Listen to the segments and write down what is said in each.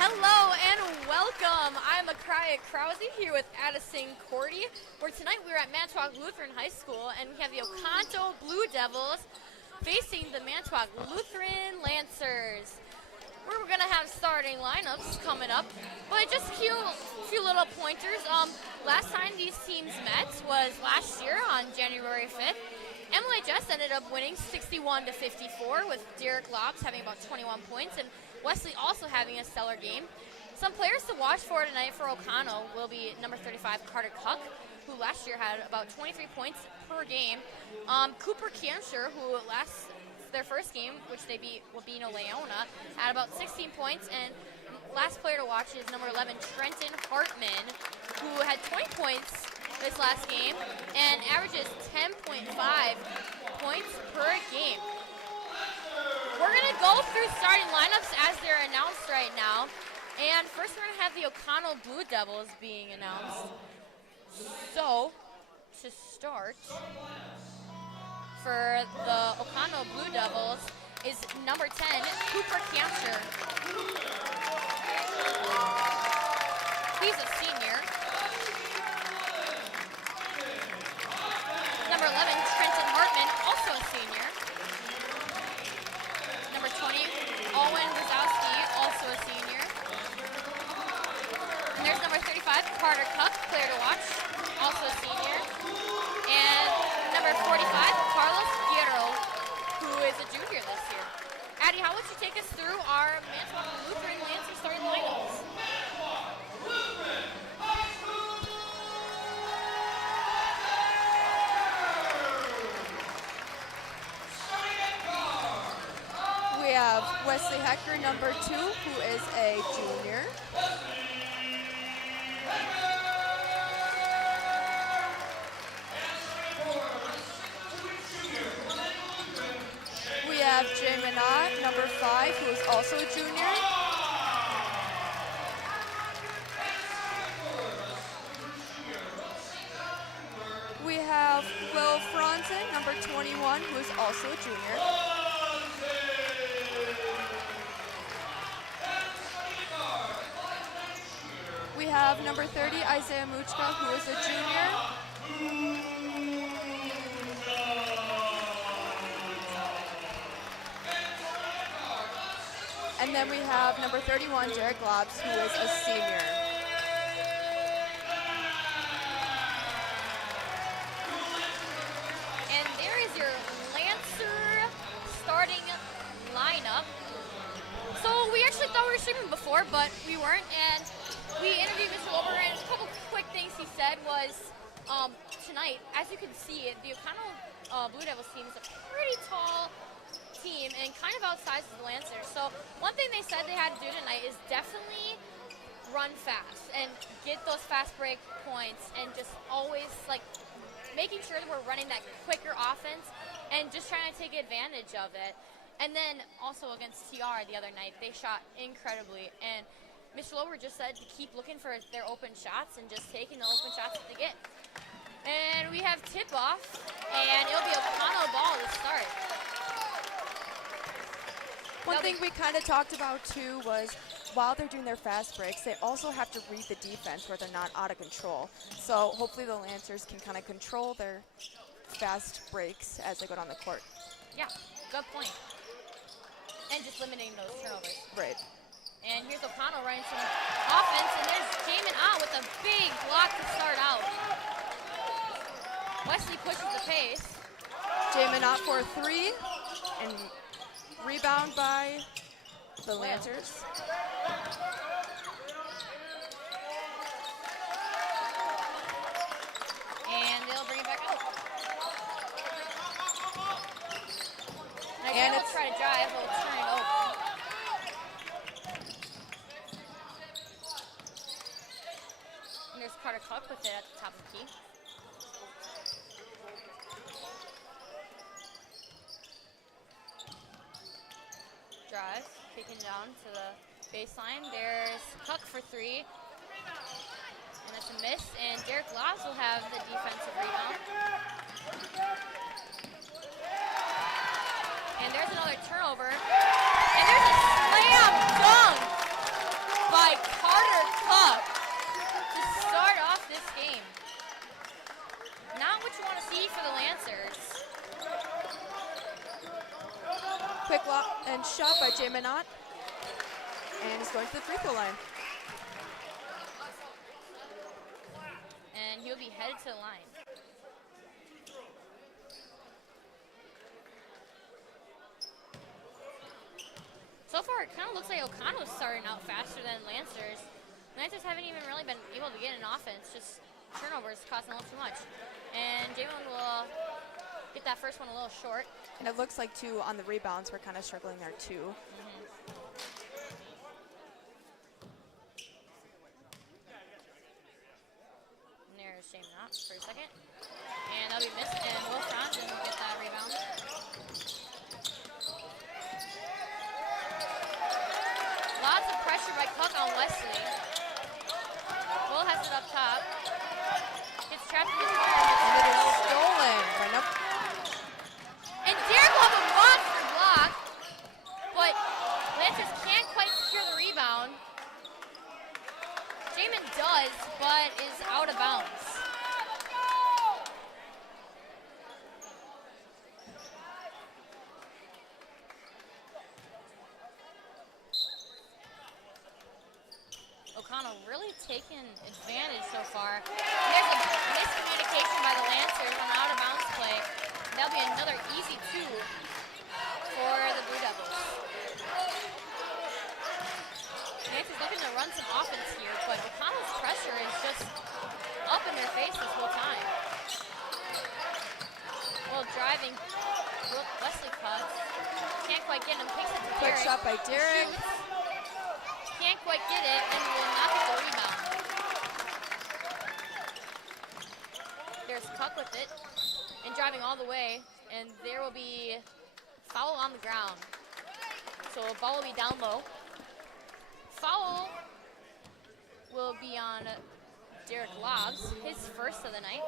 Hello and welcome. I'm Akraya Krause here with Addison Cordy, where tonight we're at Manitowoc Lutheran High School and we have the Oconto Blue Devils facing the Manitowoc Lutheran Lancers. We're going to have starting lineups coming up, but just a few little pointers. Last time these teams met was last year on January 5th. MLHS ended up winning 61-54 with Derek Lobs having about 21 points and Wesley also having a stellar game. Some players to watch for tonight for Oconto will be number 35 Carter Cuck, who last year had about 23 points per game. Cooper Kamsher, who their first game, which they beat Wabeno Leona, had about 16 points. And last player to watch is number 11 Trenton Hartman, who had 20 points this last game and averages 10.5 points per game. We're going to go through starting lineups as they're announced right now. And first we're going to have the Oconto Blue Devils being announced. So, to start, for the Oconto Blue Devils is number 10, Cooper Kamsher. He's a senior. Number 11, Trenton Hartman, also a senior. Number 20, Owen Brzezowski, also a senior. And there's number 35, Carter Cuck, player to watch, also a senior. And number 45, Carlos Guerrero, who is a junior this year. Addie, how would you take us through our Manitowoc Lutheran Lancers starting lineups? We have Wesley Hecker, number 2, who is a junior. We have Jay Minot, number 5, who is also a junior. We have Will Franzen, number 21, who is also a junior. We have number 30, Isaiah Muchka, who is a junior. And then we have number 31, Derek Lobs, who is a senior. And there is your Lancer starting lineup. So we actually thought we were streaming before, but we weren't. And we interviewed Mr. Wilbur, and a couple quick things he said was tonight, as you can see, the Oconto Blue Devils team is a pretty tall team and kind of outsizes the Lancers. So one thing they said they had to do tonight is definitely run fast and get those fast break points and just always like making sure that we're running that quicker offense and just trying to take advantage of it. And then also against TR the other night, they shot incredibly. And Mr. Lower just said to keep looking for their open shots and just taking the open shots that they get. And we have tip-off, and it'll be Oconto ball to start. One thing we kind of talked about too was while they're doing their fast breaks, they also have to read the defense where they're not out of control. So hopefully the Lancers can kind of control their fast breaks as they go down the court. Yeah, good point. And just limiting those turnovers. Right. And here's Oconto running some offense, and there's Jamin out with a big block to start out. Wesley pushes the pace. Jamin out for 3, and rebound by the Lancers. And they'll bring it back out. And And we'll try to drive, but we'll turn it over. And there's Carter Cuck with it at the top of the key. Drive, kicking down to the baseline. There's Cuck for 3. And that's a miss. And Derek Lobs will have the defensive rebound. And there's another turnover. And there's a slam dunk key for the Lancers. Quick lob and shot by Jay Minot. And he's going to the free throw line. And he'll be headed to the line. So far, it kind of looks like Oconto's starting out faster than Lancers. Lancers haven't even really been able to get an offense, just turnovers costing a little too much. And Jalen will get that first one a little short. And it looks like, too, on the rebounds, we're kind of struggling there, too. And there's James Knott for a second. And that'll be missed, and Will Franzen will get that rebound. Lots of pressure by Cook on Wesley. Will has it up top. Gets trapped in the corner. And it is stolen by And Derek will have a monster block, but Lancers can't quite secure the rebound. Jamin does, but is out of bounds. Oconto really taking advantage so far. There's a miscommunication by the Lancers on the out of bounds play. That'll be another easy two for the Blue Devils. Lancers looking to run some offense here, but Oconto's pressure is just up in their face this whole time. Well, driving, Wesley cuts. Can't quite get him, takes it to quick Derek. shot by Derek. Can't quite get it, and will not get the rebound. There's Cuck with it, and driving all the way, and there will be foul on the ground. So the ball will be down low. Foul will be on Derek Lobbs, his first of the night.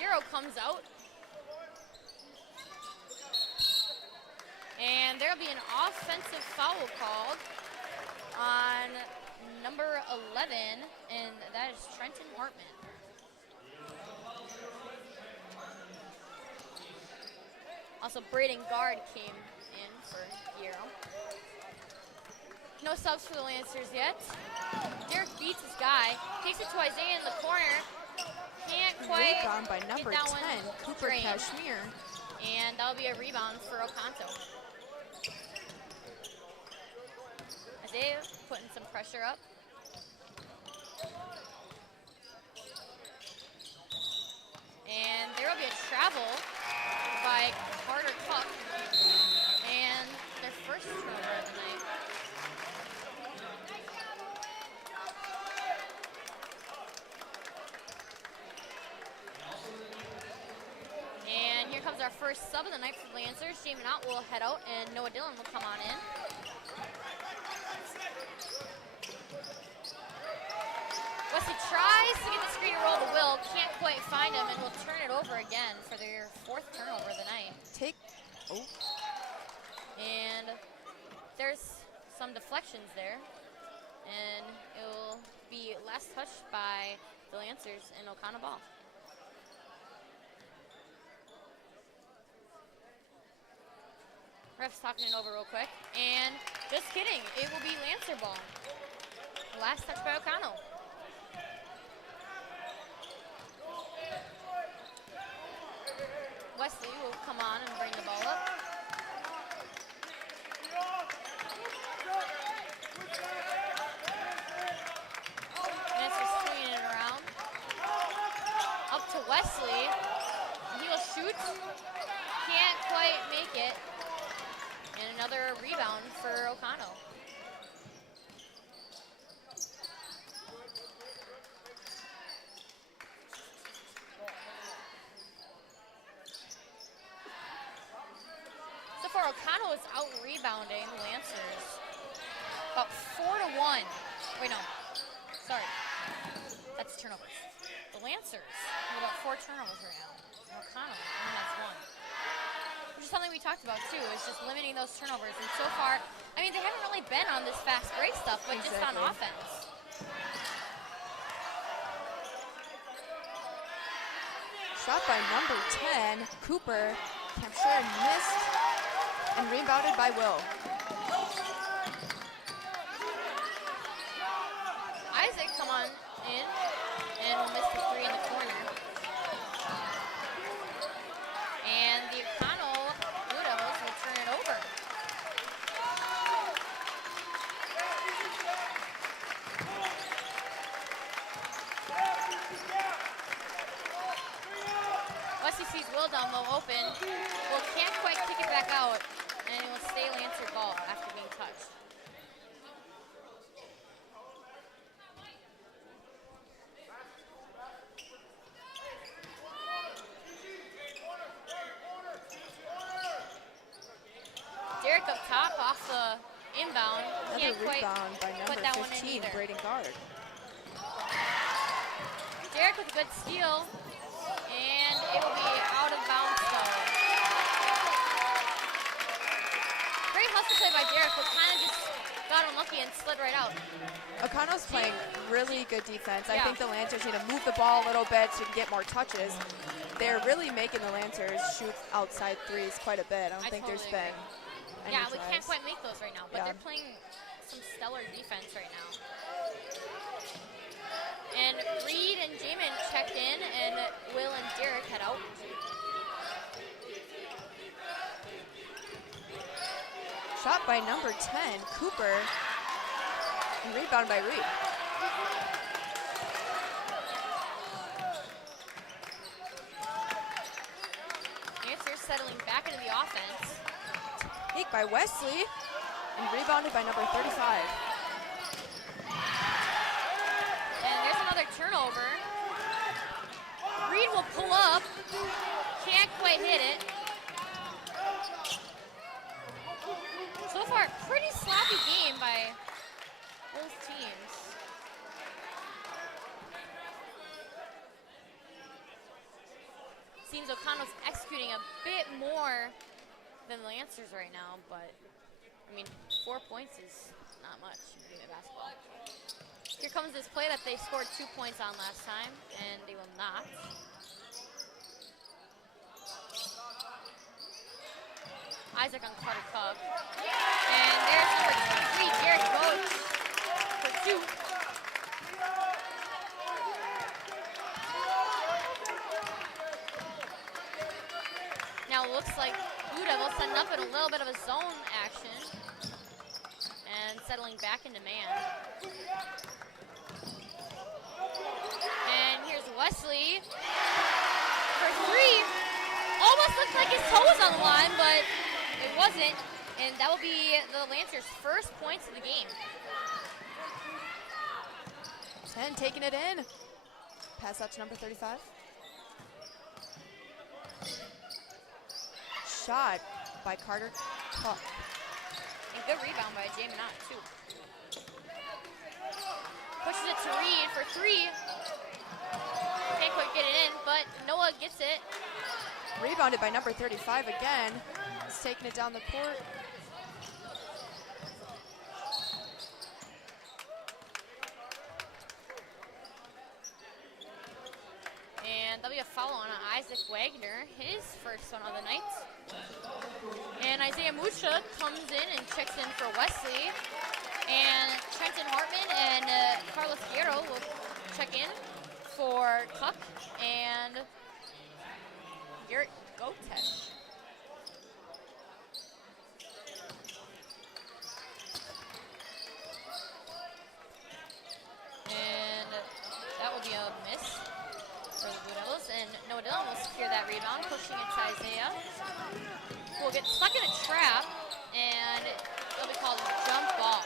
Euro comes out. And there'll be an offensive foul called on number 11, and that is Trenton Hartman. Also, Braden Guard came in for Guerrero. No subs for the Lancers yet. Derek beats his guy, takes it to Isaiah in the corner. Can't quite Rebound by number get that 10, one Cooper drained. Kashmir. And that'll be a rebound for Oconto. Isaiah putting some pressure up. And there will be a travel by Carter Cuck. And their first turnover of the night. And here comes our first sub of the night for the Lancers. Jamie Knott will head out, and Noah Dillon will come on in. Wesley tries to get the screen to roll the Will, can't quite find him, and will turn it over again for their fourth turnover of the night. And there's some deflections there, and it will be last touched by the Lancers and Oconto ball. Ref's talking it over real quick, and just kidding, it will be Lancer ball. Last touch by Oconto. Wesley will come on and bring the ball up. Lancers swinging it around. Up to Wesley. He will shoot. Can't quite make it. And another rebound for Oconto. So far, Oconto is out rebounding the Lancers. About 4-1. Wait, no. Sorry. That's turnovers. The Lancers have about 4 turnovers right now. Oconto only has 1. Which is something we talked about too, is just limiting those turnovers. And so far, I mean, they haven't really been on this fast break stuff, but just on Exactly. offense. Shot by number 10, Cooper. Capture missed and rebounded by Will. Isaac come on in and will miss the three in the corner. And the Oconto Blue Devils will turn it over. Wesley sees Will down low open. Will can't quite kick it back out, and it will stay Lancer ball after being touched. Derek up top off the inbound. Another Can't quite rebound by put number that one in 15, either. Braden Guard. Derek with a good steal, and it will be out of bounds though. Great hustle play by Derek, but kind of just got unlucky and slid right out. Oconto's playing really good defense. I Yeah. think the Lancers need to move the ball a little bit to get more touches. They're really making the Lancers shoot outside threes quite a bit. I don't think totally there's been any Yeah, we tries. can't quite make those right now, but Yeah. they're playing some stellar defense right now. And Reed and Jamin check in, and Will and Derek head out. Shot by number 10, Cooper, and rebound by Reed. Lancers settling back into the offense. Take by Wesley, and rebounded by number 35. And there's another turnover. Reed will pull up. Can't quite hit it. So far, pretty sloppy game by both teams. Seems Oconto's executing a bit more than the Lancers right now, but I mean, 4 points is not much in basketball. Here comes this play that they scored 2 points on last time, and they will not. Isaac on Carter Cup. And there's number 3, Derek Boat for 2. Now it looks like Blue Devils setting up in a little bit of a zone action and settling back into man. And here's Wesley for 3. Almost looked like his toe was on the line, but it wasn't. And that will be the Lancers' first points of the game. 10 taking it in. Pass out to number 35. Shot by Carter Cup. And good rebound by Jamin Ott, too. Pushes it to Reed for 3. Can't quite get it in, but Noah gets it. Rebounded by number 35 again. He's taking it down the court. And there'll be a foul on Isaac Wagner, his first one of the night. And Isaiah Mucha comes in and checks in for Wesley. And Trenton Hartman and Carlos Guerrero will check in for Cuck and Garrett Gotesh. And that will be a miss for the Blue Devils. And Noah Dillon will secure that rebound, pushing it to Isaiah. Will get stuck in a trap, and it'll be called a jump ball.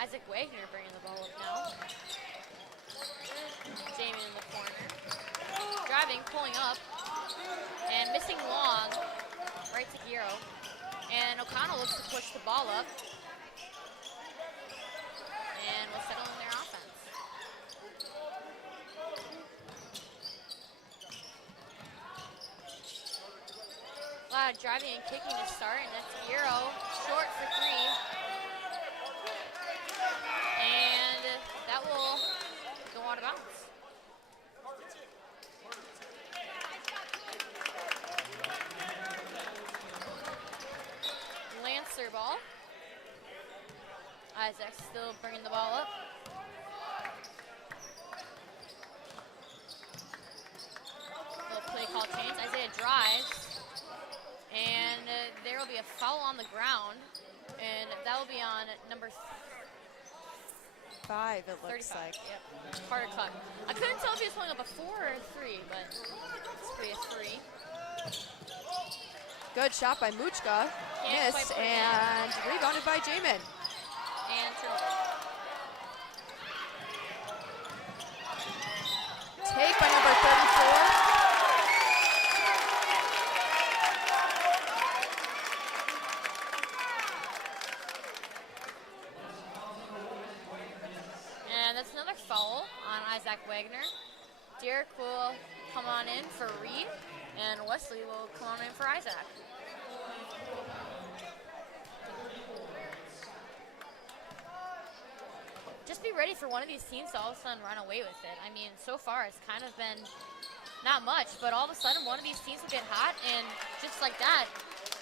Isaac Wagner bringing the ball up now. Jamin in the corner. Driving, pulling up, and missing long, right to Guerrero. And Oconto looks to push the ball up. And we'll set driving and kicking to start, and that's Euro short for 3. And that will go out of bounds. Lancer ball. Isaac still bringing the ball up. Little play call change. Isaiah drives. And there will be a foul on the ground. And that will be on number 5, it looks 35. like. Yep. Carter Cluck. I couldn't tell if he was pulling up a 4 or a 3, but it's going to be a 3. Good shot by Muchka. Can't Missed, quite put it in. and rebounded by Jamin. And turnover. Take by number 34. And that's another foul on Isaac Wagner. Derek will come on in for Reed, and Wesley will come on in for Isaac. Just be ready for one of these teams to all of a sudden run away with it. I mean, so far it's kind of been not much, but all of a sudden one of these teams will get hot, and just like that,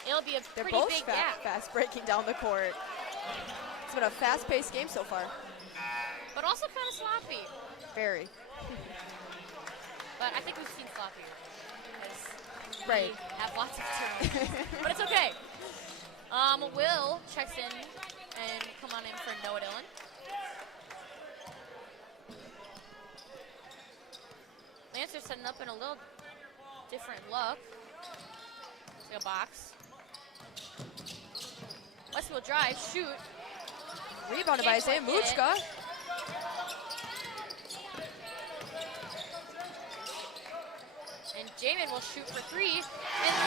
it'll be a They're pretty both big gap. fast breaking down the court. It's been a fast-paced game so far. But also kind of sloppy. Very. But I think we've seen sloppier. Because Right. we have lots of turnovers. But it's okay. Will checks in and come on in for Noah Dillon. Lancer's setting up in a little different look. It's like a box. Wesley will drive, shoot. Rebounded by Isaiah Can't quite hit it. Muchka. And Jamin will shoot for 3. And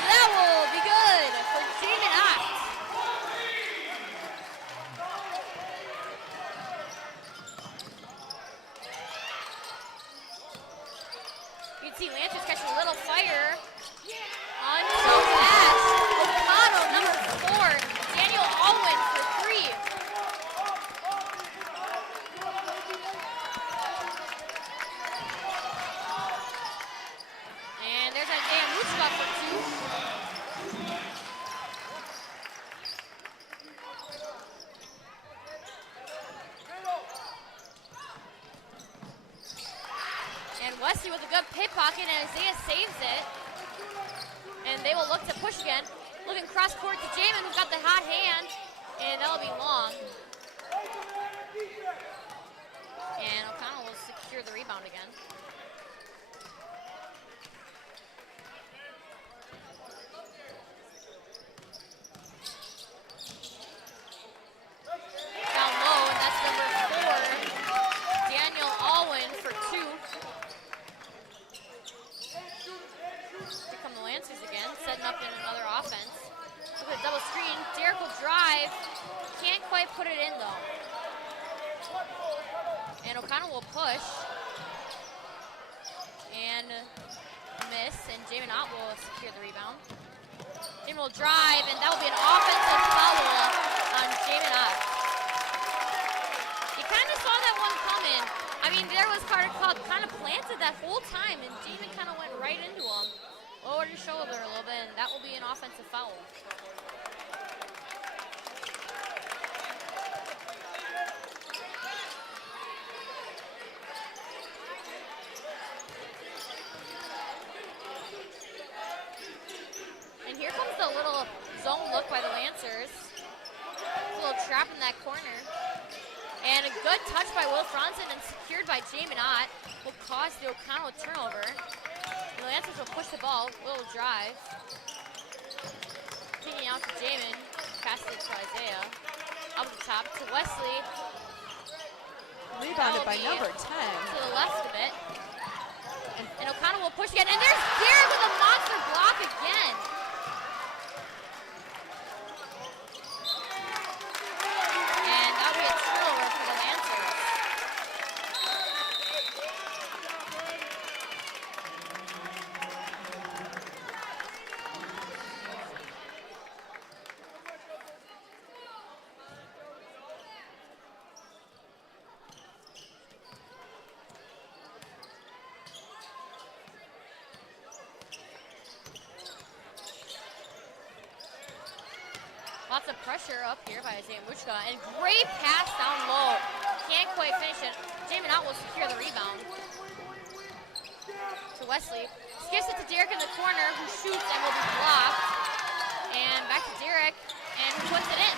that will be good for Jamin Ott. You can see Lancers catching a little fire. Until that, Oconto, number 4, Daniel Alwyn for 3. And there's Isaiah Muchka for 2. And Wesley with a good pit pocket, and Isaiah saves it. And they will look to push again. Looking cross court to Jamin, who's got the hot hand, and that'll be long. And O'Connell will secure the rebound again. Down low, and that's number 4, Daniel Alwyn for 2. Here come the Lancers again, setting up in another offense. Look at the double screen. Derek will drive. Can't quite put it in, though. And O'Connell will push. And miss. And Jamin Ott will secure the rebound. Jamin will drive, and that will be an offensive foul on Jamin Ott. You kind of saw that one coming. I mean, there was Carter Cluck kind of planted that whole time, and Jamin kind of went right into him. Lowered his shoulder a little bit, and that will be an offensive foul. And here comes the little zone look by the Lancers. A little trap in that corner. And a good touch by Will Franzen and secured by Jamin Ott will cause the Oconto turnover. The Lancers will push the ball. Will drive. Kicking out to Jamin. Passes it to Isaiah. Up the top to Wesley. Rebounded by That'll be number 10. To the left of it. And Oconto will push again. And there's Derek with a monster block again. And that'll be a turnover for the Lancers. of pressure up here by Isaiah Muchka, and great pass down low. Can't quite finish it. Jamin Ott will secure the rebound. To Wesley. Skips it to Derek in the corner, who shoots and will be blocked. And back to Derek, and who puts it in.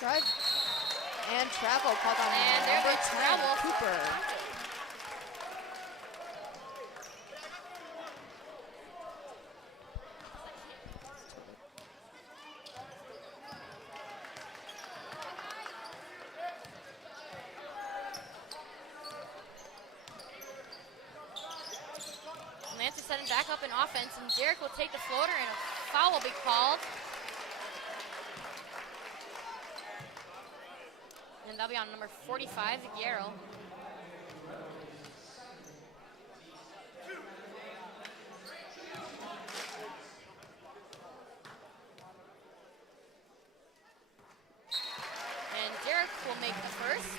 Drive and travel called on And there number goes 10, travel. Cooper. Lancers setting back up in offense, and Derek will take the floater, and a foul will be called. And that'll be on number 45, Guerrero. And Derek will make the first.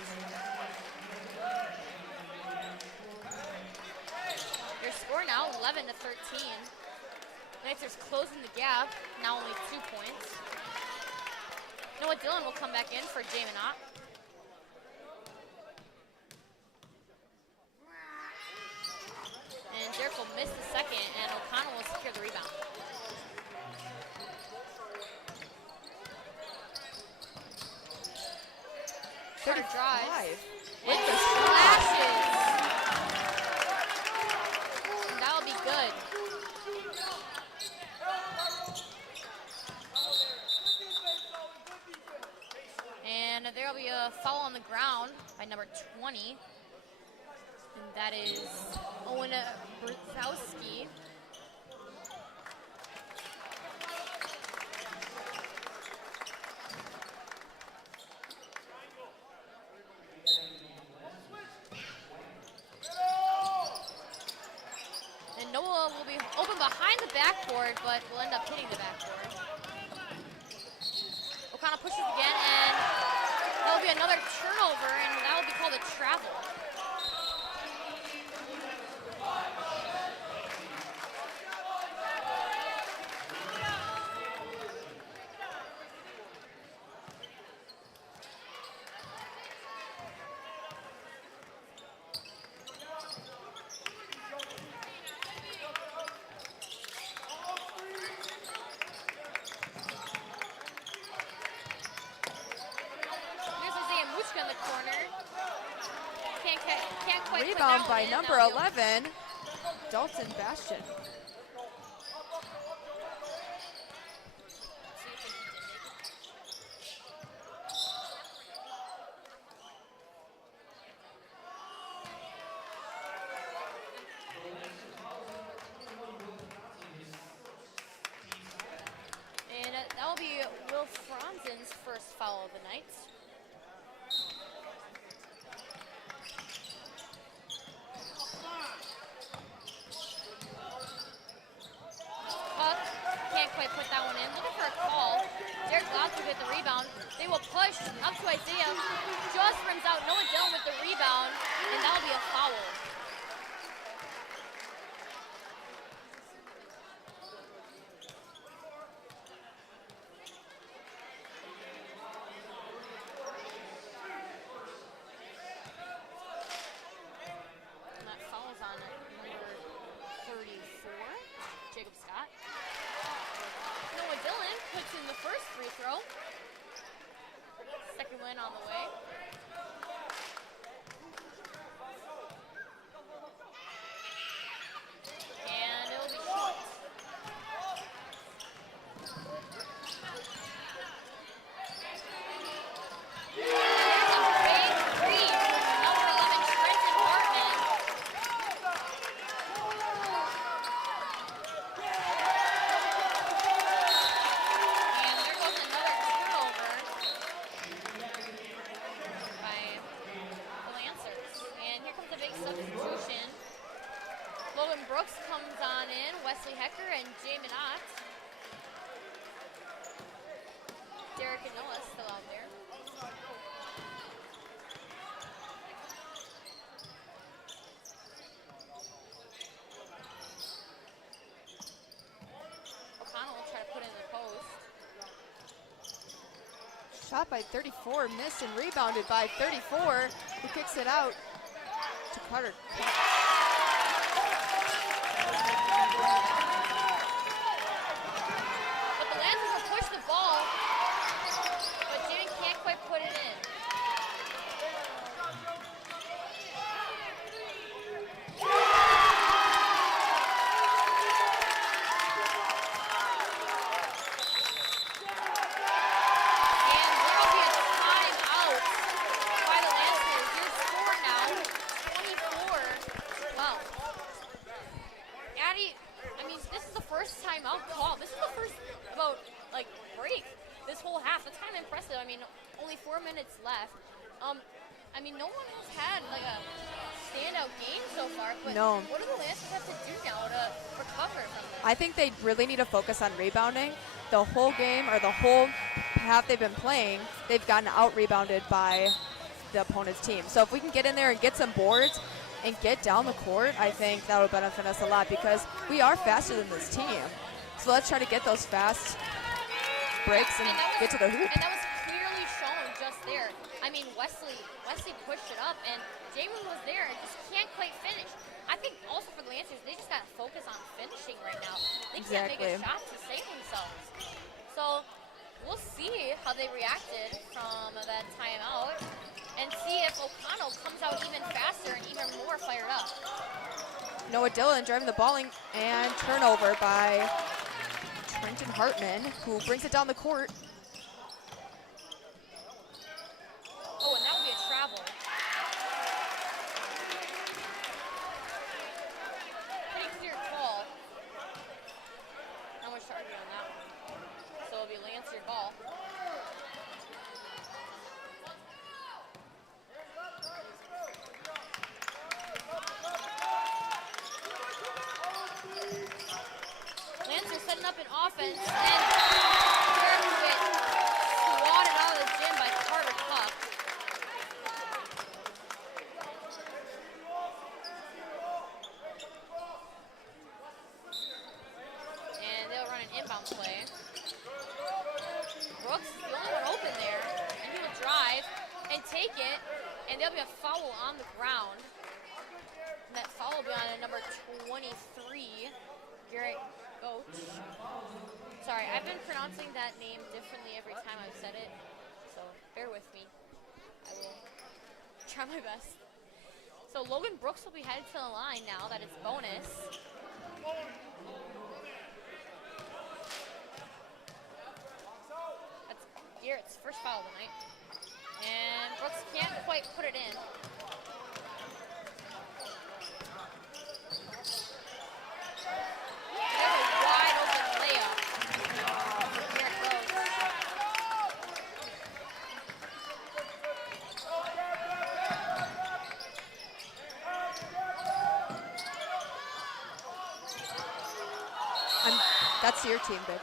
Their score now 11-13. Lancers closing the gap, now only 2 points. Noah Dillon will come back in for Jamin Ott. And Derek will miss the second, and Oconto will secure the rebound. Carter drives. With And the flashes. And that'll be good. And there'll be a foul on the ground by number 20. And that is Owen Brzezowski. And Noah will be open behind the backboard, but will end up hitting the backboard. Oconto pushes again, and that'll be another turnover, and that will be called a travel. In the corner. Can't quite put Rebound that by one in. number That'll be 11, Dalton Bastian. And that will be Will Franzen's first foul of the night. Puck can't quite put that one in. Looking for a call. Derek Gloucester with the rebound. They will push up to Isaiah. Just rims out. Noah Dillon with the rebound, and that'll be a foul. And that foul's on number 34, Jacob Scott. Noah Dillon puts in the first free throw. Second win on the way. And it'll be short. There's a big three from number 11, Trenton Hartman. And there goes another turnover by the Lancers. And here comes a big substitution. Logan Brooks comes on in, Wesley Hecker and Jamin Ott. Derek and Noah still out there. shot by 34, missed and rebounded by 34, who kicks it out to Carter. But the Lancers will push the ball, but Jaden can't quite put it in. Timeout call. This is the first about break this whole half. That's kind of impressive. I mean, only 4 minutes left. I mean, no one has had a standout game so far. But no. What do the Lancers have to do now to recover from this? I think they really need to focus on rebounding. The whole game or the whole half they've been playing, they've gotten out rebounded by the opponent's team. So if we can get in there and get some boards and get down the court, I think that would benefit us a lot because we are faster than this team. So let's try to get those fast breaks and get to the hoop. And that was clearly shown just there. I mean, Wesley pushed it up, and Jamie was there and just can't quite finish. I think also for the Lancers, they just got to focus on finishing right now. They can't make a shot to save themselves. So we'll see how they reacted from that timeout and see if Oconto comes out even faster and even more fired up. Noah Dillon driving the ball and turnover by Trenton Hartman, who brings it down the court. Oh, and that would be a travel. Pretty clear call. Not much to argue on that one. So it'll be Lancer ball. Lancer setting up an offense, and Derek Witt swatted out of the gym by Carter Cup. And they'll run an inbound play. Brooks is the only one open there, and he will drive and take it, and there'll be a foul on the ground. And that foul will be on number 23, Garrett Goach. Sorry, I've been pronouncing that name differently every time I've said it, so bear with me. I will try my best. So Logan Brooks will be headed to the line now that it's bonus. That's Garrett's first foul of the night. And Brooks can't quite put it in. That's your team, babe.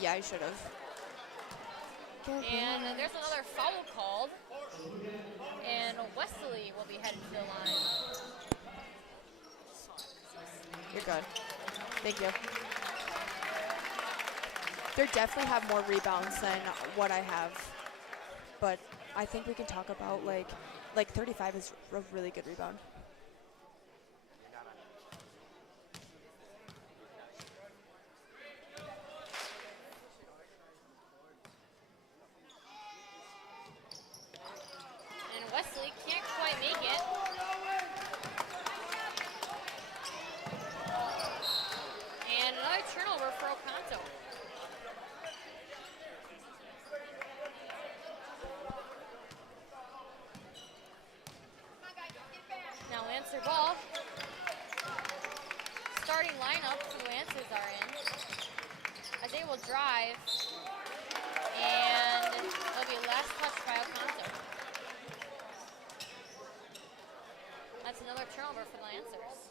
Yeah, I should have. And there's another foul called. And Wesley will be headed to the line. You're good. Thank you. They definitely have more rebounds than what I have. But I think we can talk about like 35 is a really good rebound. Wesley can't quite make it. And another turnover for Oconto. Now Lancer ball. Starting lineup for the Lancers are in. As they will drive. And it'll be last touch by Oconto. That's another turnover for the Lancers.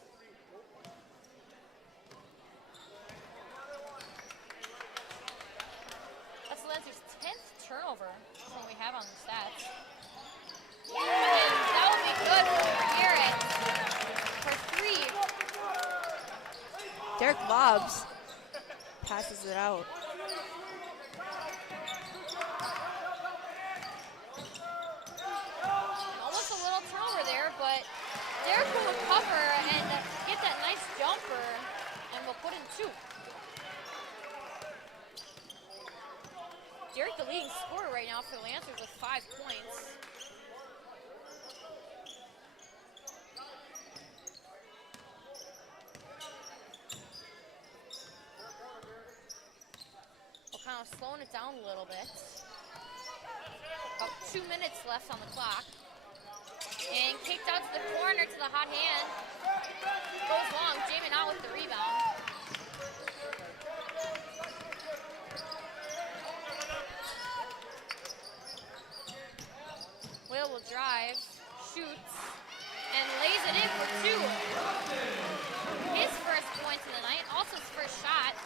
That's the Lancers' 10th turnover. That's what we have on the stats. And that will be good for Garrett for 3. Derek lobs, passes it out. will recover and get that nice jumper, and we'll put in 2. Derek, the leading scorer right now for the Lancers with 5 points. Oconto slowing it down a little bit. About 2 minutes left on the clock. And kicked out to the corner to the hot hand. Goes long, Jamin out with the rebound. Will drive, shoots, and lays it in for 2. His first points of the night, also his first shot.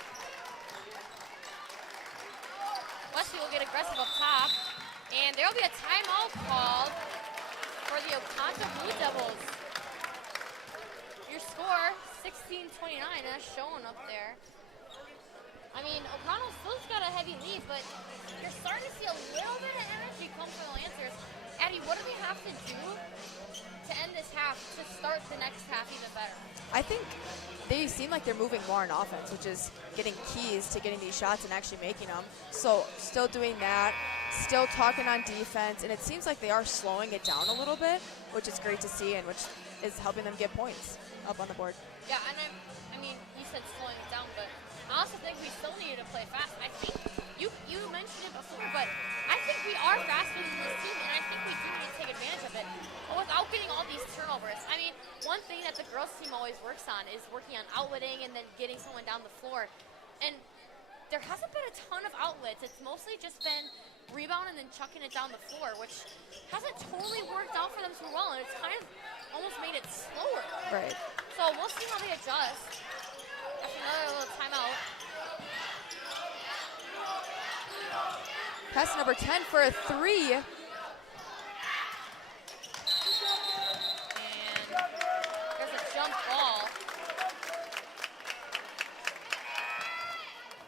Wesley will get aggressive up top, and there will be a timeout called for the Oconto Blue Devils. Your score, 16-29, that's showing up there. I mean, Oconto still's got a heavy lead, but you're starting to see a little bit of energy come from the Lancers. Addie, what do we have to do to end this half to start the next half even better? I think they seem like they're moving more on offense, which is getting keys to getting these shots and actually making them. So still doing that, still talking on defense, and it seems like they are slowing it down a little bit, which is great to see and which is helping them get points up on the board. Yeah, and I mean, you said slowing it down, but I also think we still needed to play fast. I think you mentioned it before, but I think we are faster than this team, and I think we do need to take advantage of it. But without getting all these turnovers, I mean, one thing that the girls team always works on is working on outletting and then getting someone down the floor. And there hasn't been a ton of outlets. It's mostly just been rebound and then chucking it down the floor, which hasn't totally worked out for them so well, and it's kind of almost made it slower. Right. So we'll see how they adjust. After another little timeout. Pass number 10 for a 3. And there's a jump ball.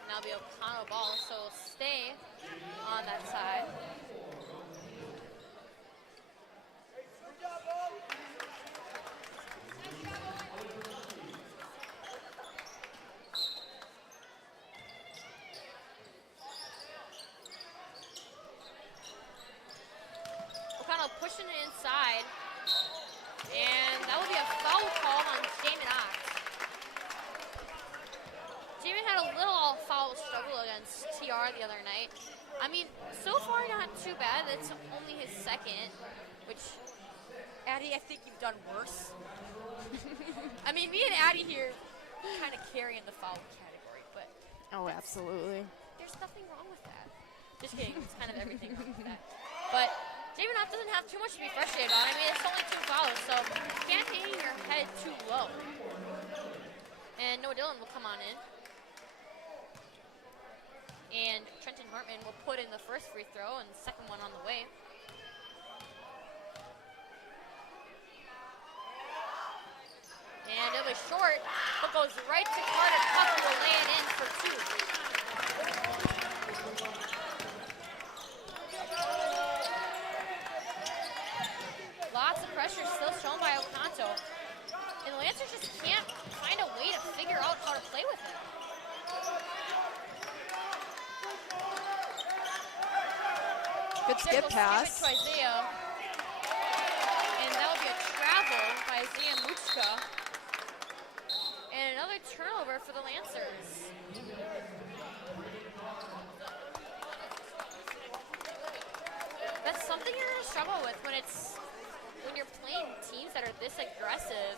Now be Oconto ball, so stay on that side. Oconto pushing it inside, and that will be a foul call on Jamin Ox. Jamin had a little foul struggle against TR the other night. I mean, so far not too bad. It's only his second, which, Addie, I think you've done worse. I mean, me and Addie here kind of carrying the foul category, but Oh, absolutely. there's nothing wrong with that. Just kidding. It's kind of everything wrong with that. But Jamin Ox doesn't have too much to be frustrated about. I mean, it's only 2 fouls, so you can't hang your head too low. And Noah Dillon will come on in. And Trenton Hartman will put in the first free throw and the second one on the way. And it'll be short, but goes right to Carter Cup, who will lay it in for 2. Lots of pressure still shown by Oconto. And the Lancers just can't find a way to figure out how to play with it. Good skip pass. Skip it to Isaiah. And that will be a travel by Isaiah Muchka. And another turnover for the Lancers. That's something you're going to struggle with when you're playing teams that are this aggressive,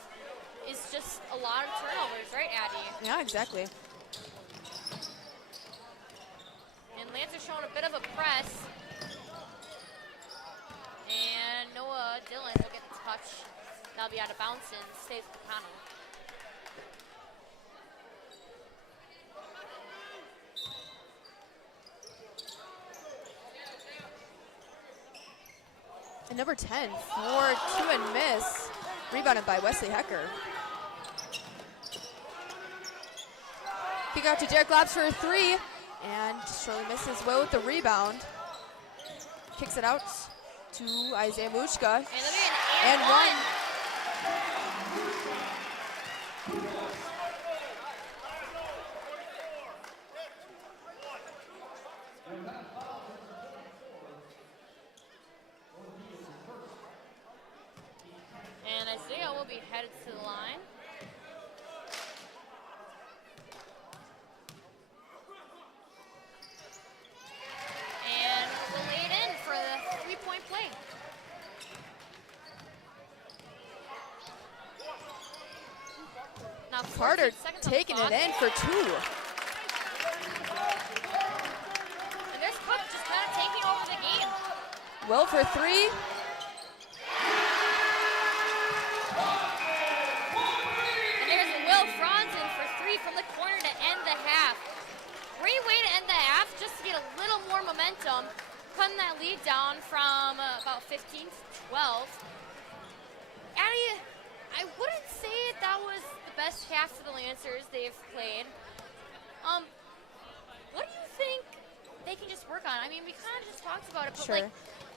is just a lot of turnovers, right, Addie? Yeah, exactly. And Lancers showing a bit of a press. And Noah Dillon will get the touch. That'll be out of bounds and stays with Oconto. And number 10 for 2 and miss. Rebounded by Wesley Hecker. Kick out to Derek Lobs for a 3. And shortly misses. Will with the rebound. Kicks it out to Isaiah Muchka. And it'll be an and one. And Isaiah will be headed to the line. And will lay it in for the three-point play. Now Carter 14 seconds on the taking clock. it in for 2. And there's Cook just kind of taking over the game. Will for 3. And there's Will Franzen for 3 from the corner to end the half. Great way to end the half, just to get a little more momentum, cutting that lead down from about 15 to 12. Addie, I wouldn't say that was the best half for the Lancers they've played. What do you think they can just work on? I mean, we kind of just talked about it, but Sure. like,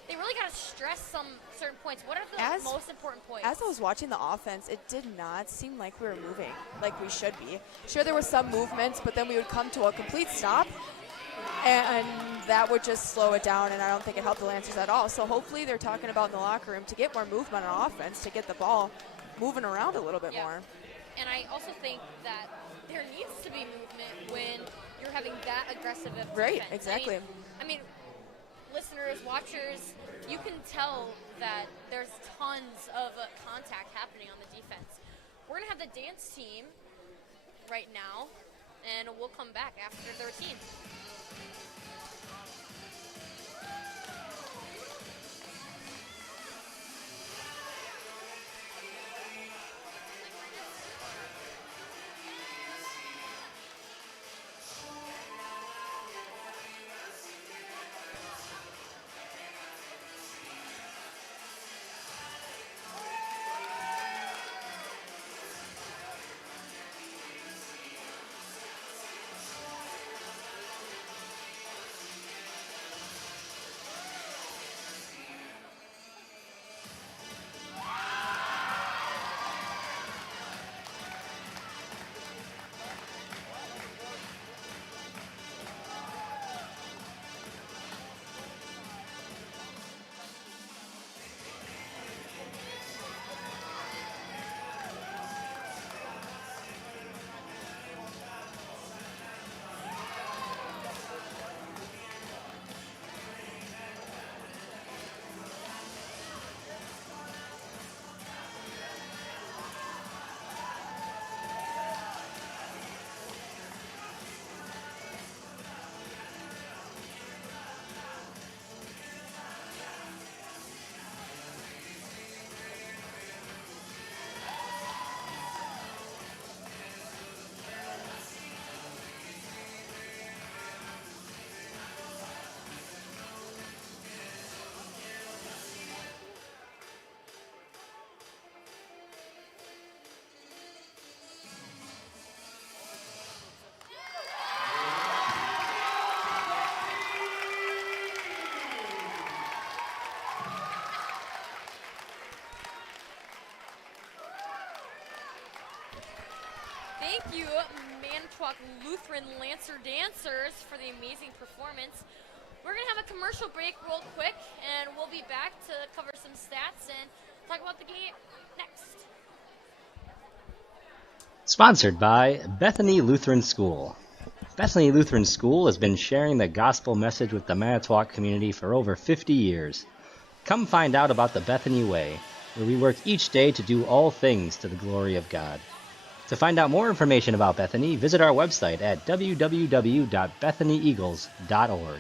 they really got to stress some certain points. What are the most important points? As I was watching the offense, it did not seem like we were moving like we should be. Sure, there were some movements, but then we would come to a complete stop, and that would just slow it down, and I don't think it helped the Lancers at all. So hopefully they're talking about in the locker room to get more movement on offense, to get the ball moving around a little bit more. And I also think that there needs to be movement when you're having that aggressive of defense. Right, exactly. I mean, listeners, watchers, you can tell that there's tons of contact happening on the defense. We're going to have the dance team right now, and we'll come back after 13. Thank you, Manitowoc Lutheran Lancer Dancers, for the amazing performance. We're going to have a commercial break real quick, and we'll be back to cover some stats and talk about the game next. Sponsored by Bethany Lutheran School. Bethany Lutheran School has been sharing the gospel message with the Manitowoc community for over 50 years. Come find out about the Bethany Way, where we work each day to do all things to the glory of God. To find out more information about Bethany, visit our website at www.bethanyeagles.org.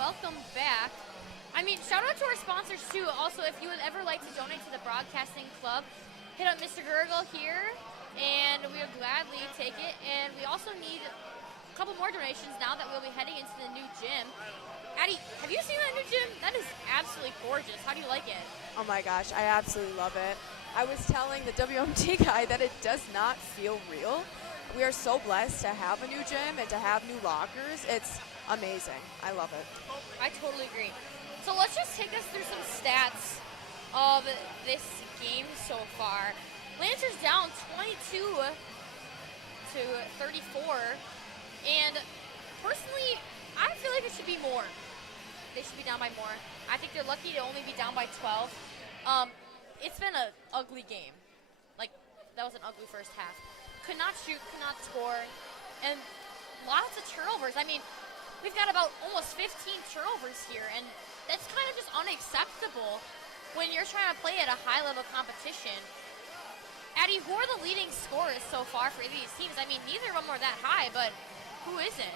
welcome back. I mean, shout out to our sponsors too. Also, if you would ever like to donate to the Broadcasting Club, hit up Mr. Gergel here, and we would gladly take it. And we also need a couple more donations now that we'll be heading into the new gym. Addie, have you seen that new gym? That is absolutely gorgeous. How do you like it? Oh my gosh, I absolutely love it. I was telling the WMT guy that it does not feel real. We are so blessed to have a new gym and to have new lockers. It's amazing. I love it. I totally agree. So let's just take us through some stats of this game so far. Lancers down 22 to 34, and personally, I feel like it should be more. They should be down by more. I think they're lucky to only be down by 12. It's been an ugly game. Like, that was an ugly first half. Could not shoot, could not score, and lots of turnovers. I mean, we've got about almost 15 turnovers here, and that's kind of just unacceptable when you're trying to play at a high-level competition. Addie, who are the leading scorers so far for these teams? I mean, neither of them are that high, but who is it?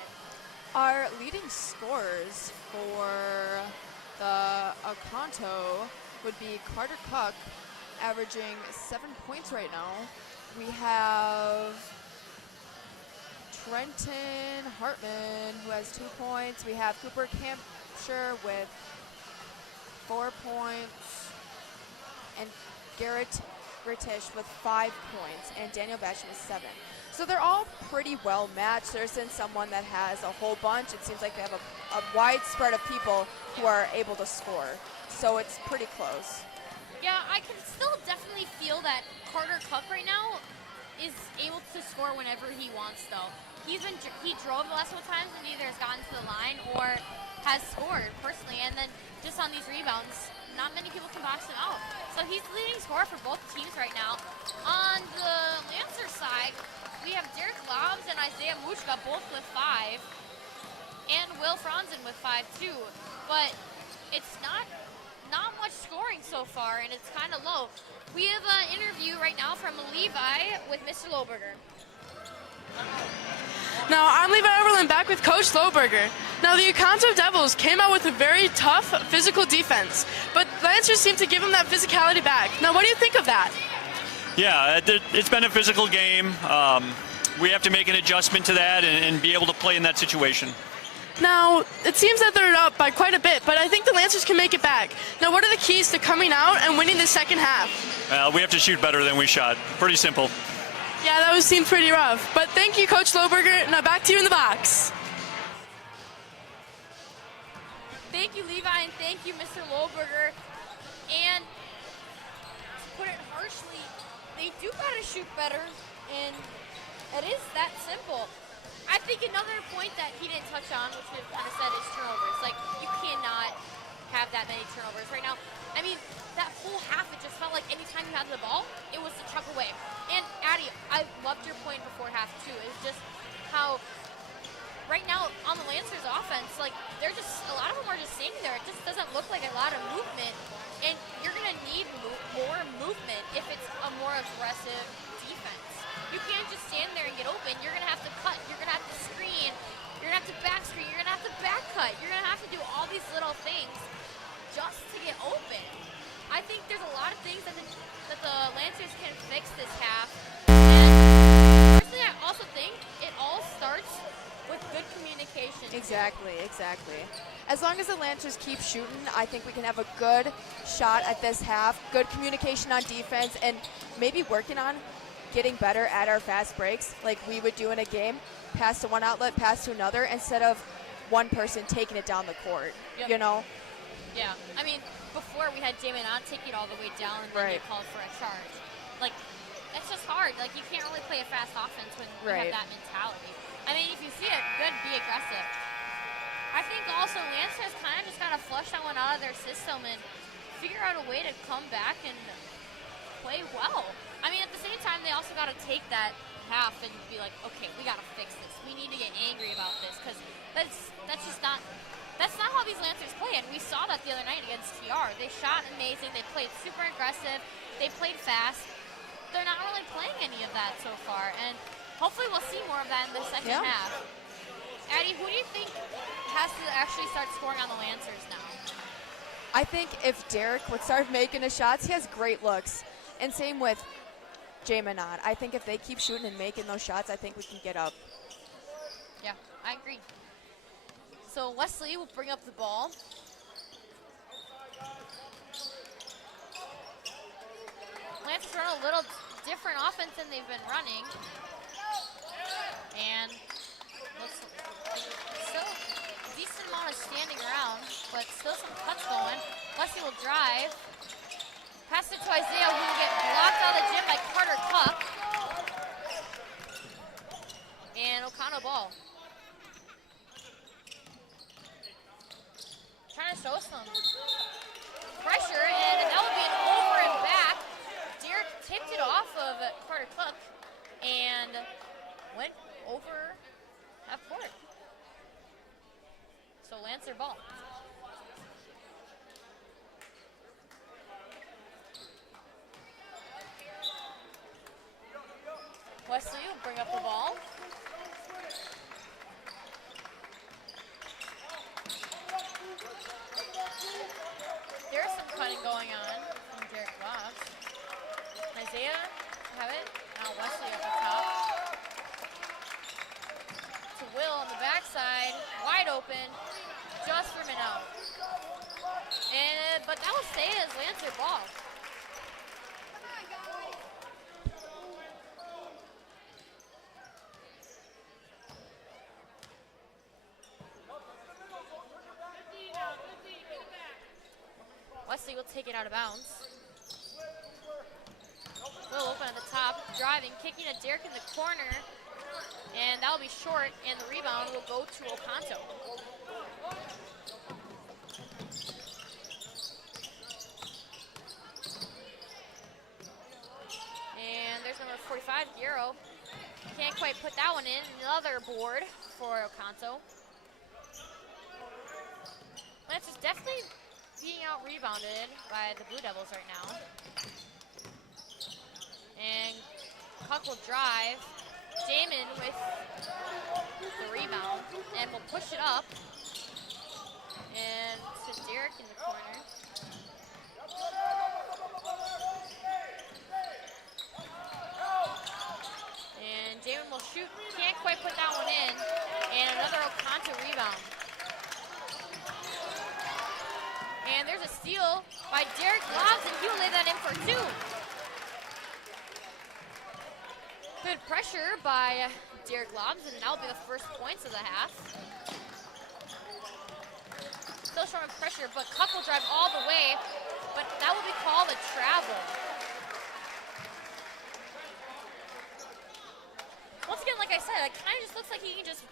Our leading scorers for the Oconto would be Carter Cook, averaging 7 points right now. We have Trenton Hartman, who has 2 points. We have Cooper Campshire with 4 points. And Garrett British with 5 points. And Daniel Basham with 7. So they're all pretty well matched. There isn't someone that has a whole bunch. It seems like they have a wide spread of people who are able to score. So it's pretty close. Yeah, I can still definitely feel that Carter Cook right now is able to score whenever he wants, though. He drove the last couple times and either has gotten to the line or has scored personally, and then just on these rebounds, not many people can box him out. So he's the leading scorer for both teams right now. On the Lancer side, we have Derek Lobbs and Isaiah Muchka both with 5, and Will Franzen with 5 too. But it's not much scoring so far, and it's kind of low. We have an interview right now from Levi with Mr. Lohberger. Now, I'm Levi Overland back with Coach Lohberger. Now, the Oconto Devils came out with a very tough physical defense, but Lancers seem to give them that physicality back. Now, what do you think of that? Yeah, it's been a physical game. We have to make an adjustment to that and be able to play in that situation. Now, it seems that they're up by quite a bit, but I think the Lancers can make it back. Now, what are the keys to coming out and winning the second half? We have to shoot better than we shot. Pretty simple. Yeah, that seemed pretty rough. But thank you, Coach Lohberger. Now back to you in the box. Thank you, Levi, and thank you, Mr. Lohberger. And to put it harshly, they do gotta shoot better, and it is that simple. I think another point that he didn't touch on, which we kind of said, is turnovers. Like, you cannot have that many turnovers right now. I mean, that whole half, it just felt like anytime you had the ball, it was to chuck away. And Addie, I loved your point before half too. It was just how right now on the Lancers offense, like, they're just, a lot of them are just standing there. It just doesn't look like a lot of movement. And you're gonna need more movement if it's a more aggressive defense. You can't just stand there and get open. You're gonna have to cut. You're gonna have to screen. You're gonna have to back screen. You're gonna have to back cut. You're gonna have to do all these little things just to get open. I think there's a lot of things that the Lancers can fix this half. And personally, I also think it all starts with good communication. Exactly. As long as the Lancers keep shooting, I think we can have a good shot at this half. Good communication on defense, and maybe working on getting better at our fast breaks like we would do in a game. Pass to one outlet, pass to another, instead of one person taking it down the court, you know? Yeah, I mean, before we had Damon on take it all the way down and then they called for a charge. Like, that's just hard. Like, you can't really play a fast offense when you have that mentality. I mean, if you see it good, be aggressive. I think also Lancers kind of just got to flush that one out of their system and figure out a way to come back and play well. I mean, at the same time, they also got to take that half and be like, okay, we got to fix this. We need to get angry about this, because that's not how these Lancers play. And we saw that the other night against TR. They shot amazing. They played super aggressive. They played fast. They're not really playing any of that so far, and hopefully we'll see more of that in the second half. Addie, who do you think has to actually start scoring on the Lancers now. I think if Derek would start making his shots, he has great looks. And same with Jay Minot. I think if they keep shooting and making those shots, I think we can get up. Yeah, I agree. So Wesley will bring up the ball. Lancers run a little different offense than they've been running. And still a decent amount of standing around, but still some cuts going. Wesley will drive. Pass it to Isaiah, who will get blocked out of the gym by Carter Cuck. And Oconto ball. Trying to show some pressure, and that would be an over and back. Derek tipped it off of Carter Cook and went over half court. So Lancer ball. Wesley will bring up the ball. There's some cutting going on from Derek Lobbs. Isaiah have it. Now Wesley up the top. To Will on the backside. Wide open. Just for Minot. But that will stay as Lancer ball. Wesley will take it out of bounds. Will open at the top, driving, kicking at Derek in the corner, and that'll be short, and the rebound will go to Oconto. And there's number 45, Guerrero. Can't quite put that one in. Another board for Oconto. Lancer's definitely being out-rebounded by the Blue Devils right now. And Cuck will drive. Jamin with the rebound and will push it up. And to Derek in the corner. And Jamin will shoot. Can't quite put that one in. And another Oconto rebound. And there's a steal by Derek Lobbs, and he will lay that in for two. Good pressure by Derek Lobbs, and that will be the first points of the half. Still showing pressure, but Cuck will drive all the way, but that will be called a travel. Once again, like I said, it kind of just looks like he can just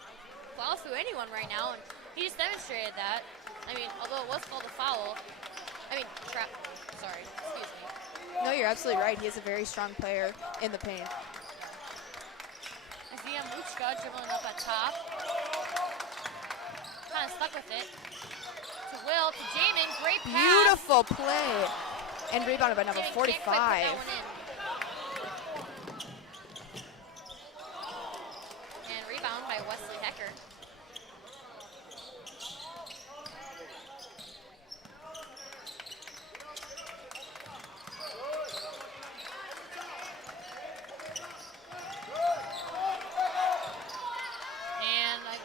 plow through anyone right now, and he just demonstrated that. I mean, although it was called a foul. Sorry, excuse me. No, you're absolutely right. He is a very strong player in the paint. Isaiah Muchka dribbling up at top. Kind of stuck with it. To Will, to Jamin, great pass. Beautiful play. And rebounded by number Jamin 45. can't quite put that one in. And rebound by Wesley Hecker.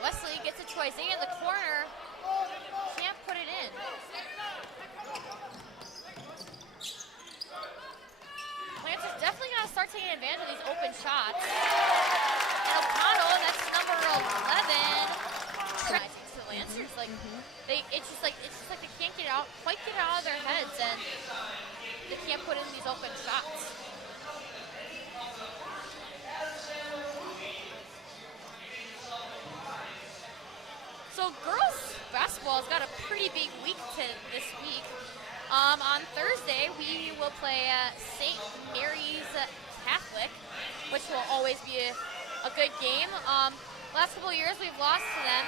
Wesley gets it to Isaiah in the corner. Can't put it in. Lancers definitely going to start taking advantage of these open shots. And Oconto, that's number 11. To the Lancers, it's just like they can't quite get it out of their heads, and they can't put in these open shots. So girls basketball has got a pretty big week this week. On Thursday, we will play St. Mary's Catholic, which will always be a good game. Last couple of years, we've lost to them,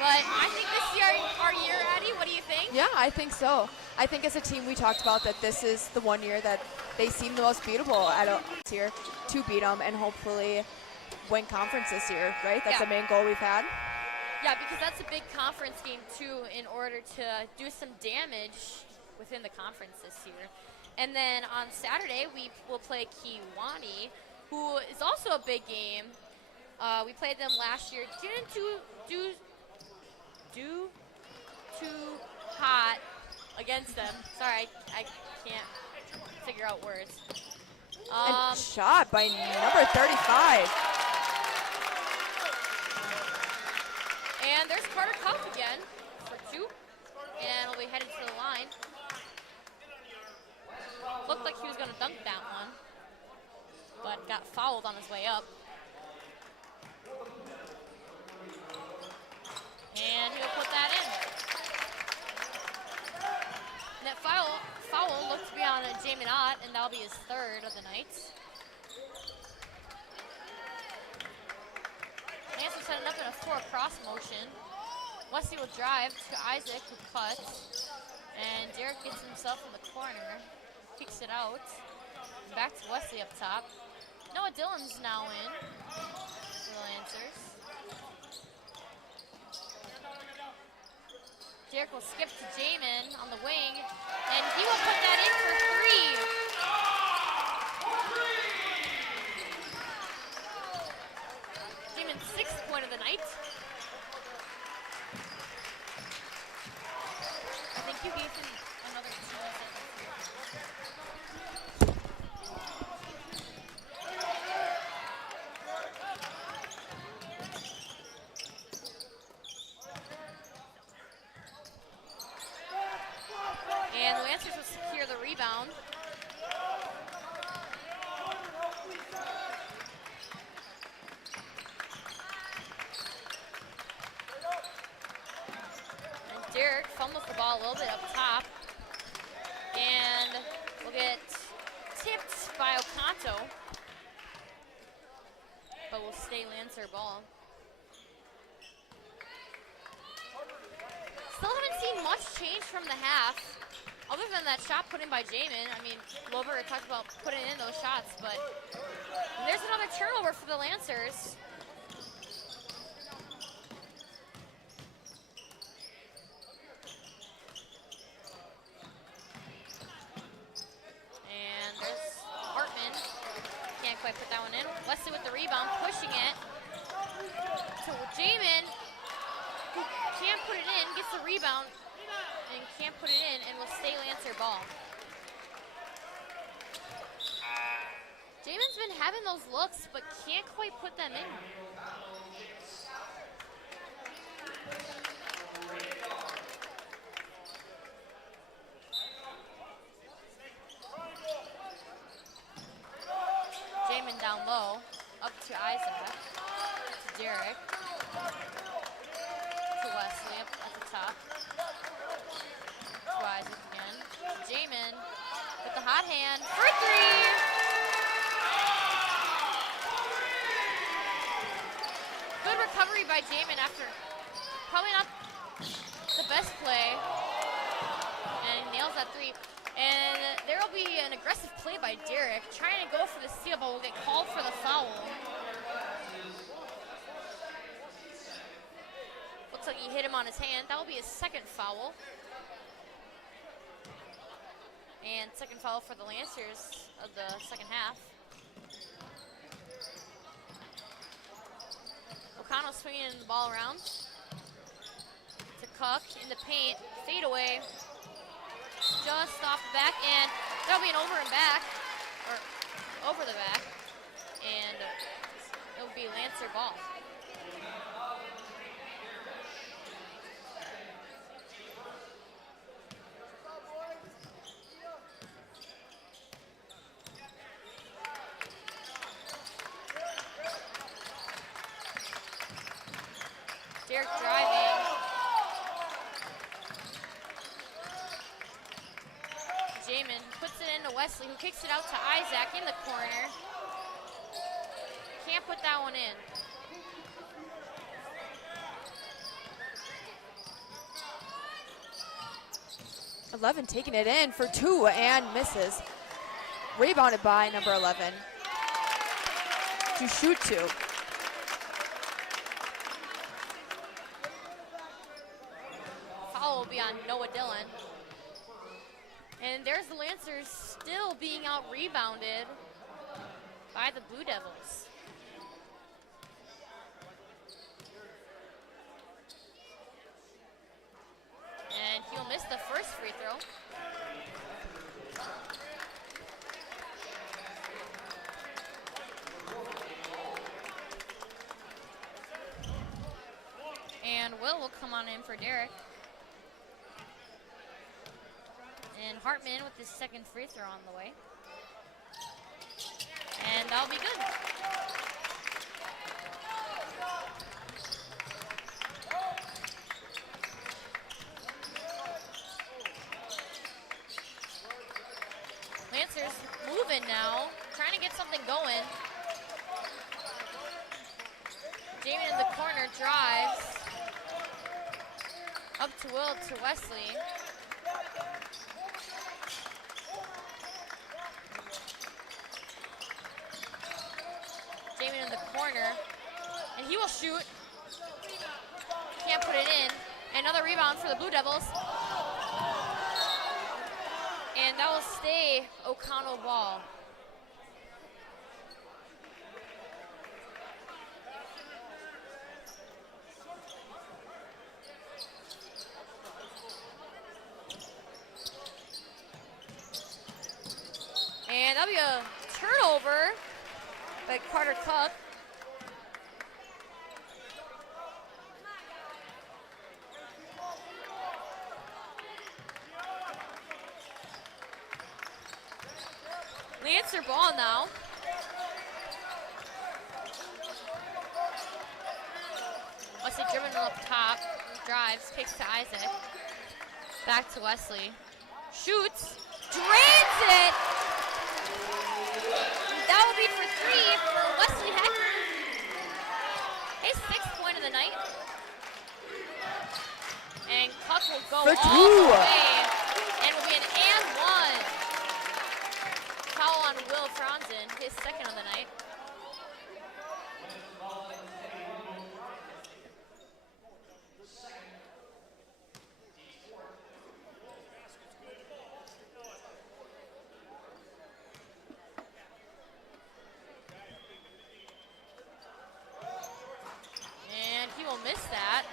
but I think this is our year, Addie. What do you think? Yeah, I think so. I think as a team, we talked about that this is the one year that they seem the most beatable this year to beat them and hopefully win conference this year, right? That's the main goal we've had. Yeah, because that's a big conference game too in order to do some damage within the conference this year. And then on Saturday we will play Kiwani, who is also a big game. We played them last year. Didn't do too hot against them. Sorry, I can't figure out words. And shot by number 35. And there's Carter Cuff again for 2. And will be headed to the line. Looked like he was going to dunk that one, but got fouled on his way up. And he'll put that in. And that foul looked to be on Jamin Ott, and that'll be his 3rd of the night. Lancers setting up in a 4 cross motion. Wesley will drive to Isaac, who cuts. And Derek gets himself in the corner. Kicks it out. Back to Wesley up top. Noah Dillon's now in for the Lancers. Derek will skip to Jamin on the wing, and he will put that in for 3. Jamin's 6th point of the night. I think you gave him another 2. And the Lancers will secure the rebound. And Derek fumbles the ball a little bit up top. And will get tipped by Oconto. But will stay Lancer ball. Still haven't seen much change from the half. Other than that shot put in by Jamin. I mean, Loberger talked about putting in those shots, but there's another turnover for the Lancers. And there's Hartman. Can't quite put that one in. Wesley with the rebound, pushing it to Jamin, who can't put it in, gets the rebound, and can't put it in, and will stay Lancer ball. Jamin's been having those looks, but can't quite put them in. Jamin down low, up to Isaac, to Derek, to Wesley up at the top. Isaac again. Jamin with the hot hand for 3. Good recovery by Jamin after probably not the best play. And he nails that 3. And there will be an aggressive play by Derek trying to go for the steal, but will get called for the foul. Looks like he hit him on his hand. That will be his 2nd foul. And 2nd foul for the Lancers of the 2nd half. Oconto swinging the ball around to Cook in the paint, fade away, just off the back, and that'll be an over and back, or over the back, and it'll be Lancer ball. Derek driving. Jamin puts it into Wesley, who kicks it out to Isaac in the corner. Can't put that one in. .11 taking it in for 2 and misses. Rebounded by number 11 to shoot 2. And there's the Lancers still being out-rebounded by the Blue Devils. And he'll miss the first free throw. And Will come on in for Derek. And Hartman with his second free throw on the way. And that'll be good. Lancers moving now, trying to get something going. Damon in the corner drives. Up to Will, to Wesley. Damon in the corner, and he will shoot. Can't put it in. Another rebound for the Blue Devils. And that will stay Oconto ball. And that'll be a turnover by Carter Cup. Lancer ball now. Wesley dribbling up top, drives, kicks to Isaac. Back to Wesley. Shoots, drains it! That will be for three for Wesley Heck. His 6th point of the night. And Cup will go For all two. the way. And will be an and one. Foul on Will Franzen, his 2nd of the night. And he will miss that.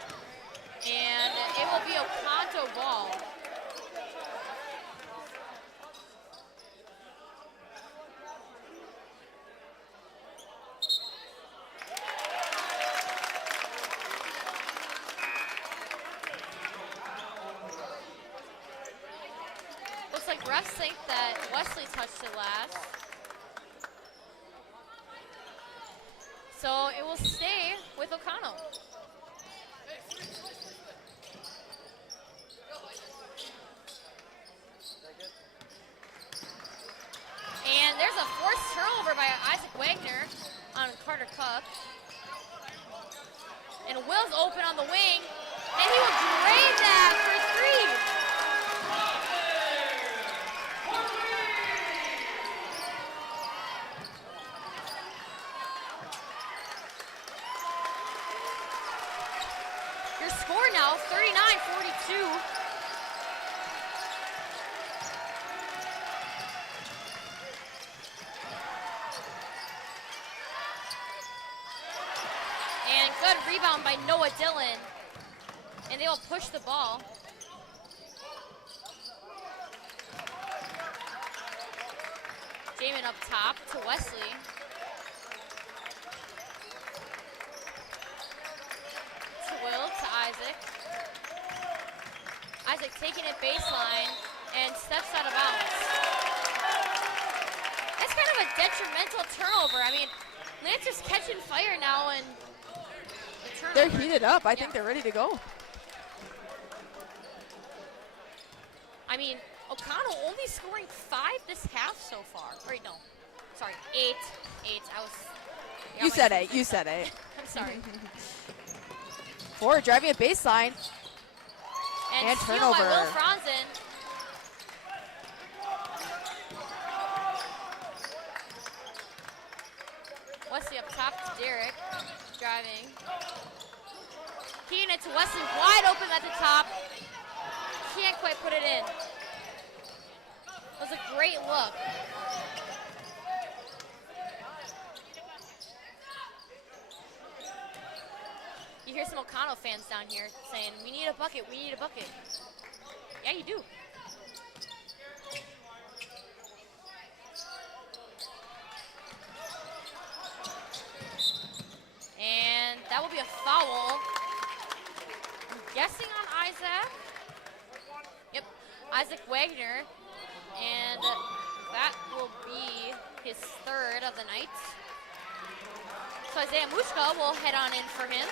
And it will be Oconto ball. Looks like refs think that Wesley touched it last. So it will stay with Oconto. And there's a forced turnover by Isaac Wagner on Carter Cup. And Will's open on the wing, and he will drain that for three. Your score now, 39-42. And good rebound by Noah Dillon. And they will push the ball. Jamin up top to Wesley. To Will, to Isaac. Isaac taking it baseline and steps out of bounds. That's kind of a detrimental turnover. I mean, Lancers catching fire now, and the They're turnover. heated up. I Yeah. think they're ready to go. I mean, Oconto only scoring 5 this half so far. Wait, no. Sorry, 8. 8. I was. I got You my said numbers 8. You mixed up. said 8. I'm sorry. Ford driving a baseline. And And steal by Will turnover. Franzen. Wesley up top to Derek. Driving. Keying it to Wesley, wide open at the top. Can't quite put it in. was a great look. You hear some Oconto fans down here saying, we need a bucket, we need a bucket. Yeah, you do. And that will be a foul. I'm guessing on Isaac. Yep, Isaac Wagner. And that will be his third of the night. So Isaiah Mushka will head on in for him.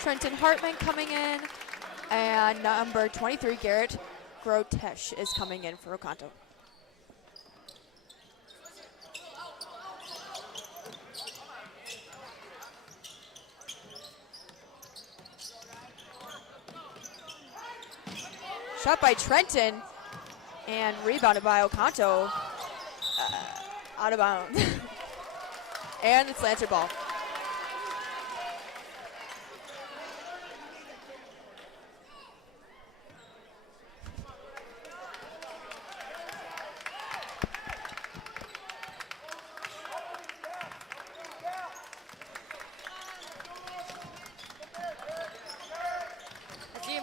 Trenton Hartman coming in, and number 23, Garrett Grotesh, is coming in for Oconto. Shot by Trenton, and rebounded by Oconto. Out of bounds. And it's Lancer ball.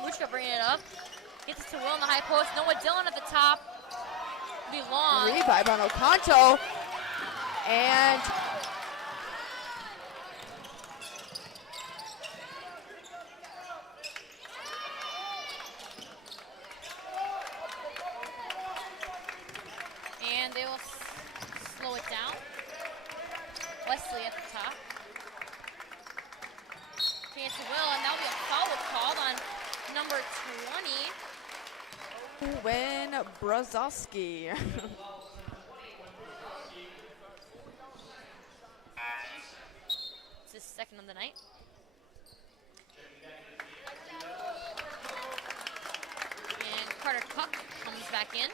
Muchka bringing it up. Gets it to Will in the high post. Noah Dillon at the top. Be long. Revive on Oconto. And they will slow it down. Wesley at the top. Chance to Will, and that'll be a foul called on number 20. Win Brzozowski. It's his second of the night. And Carter Cook comes back in.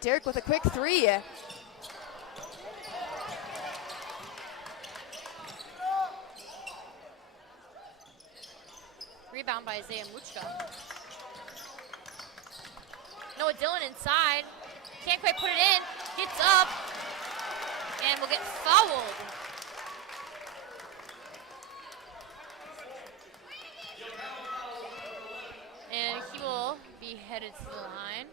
Derek with a quick three. Rebound by Isaiah Muchka. Noah Dillon inside. Can't quite put it in. Gets up. And will get fouled. And he will be headed to the line.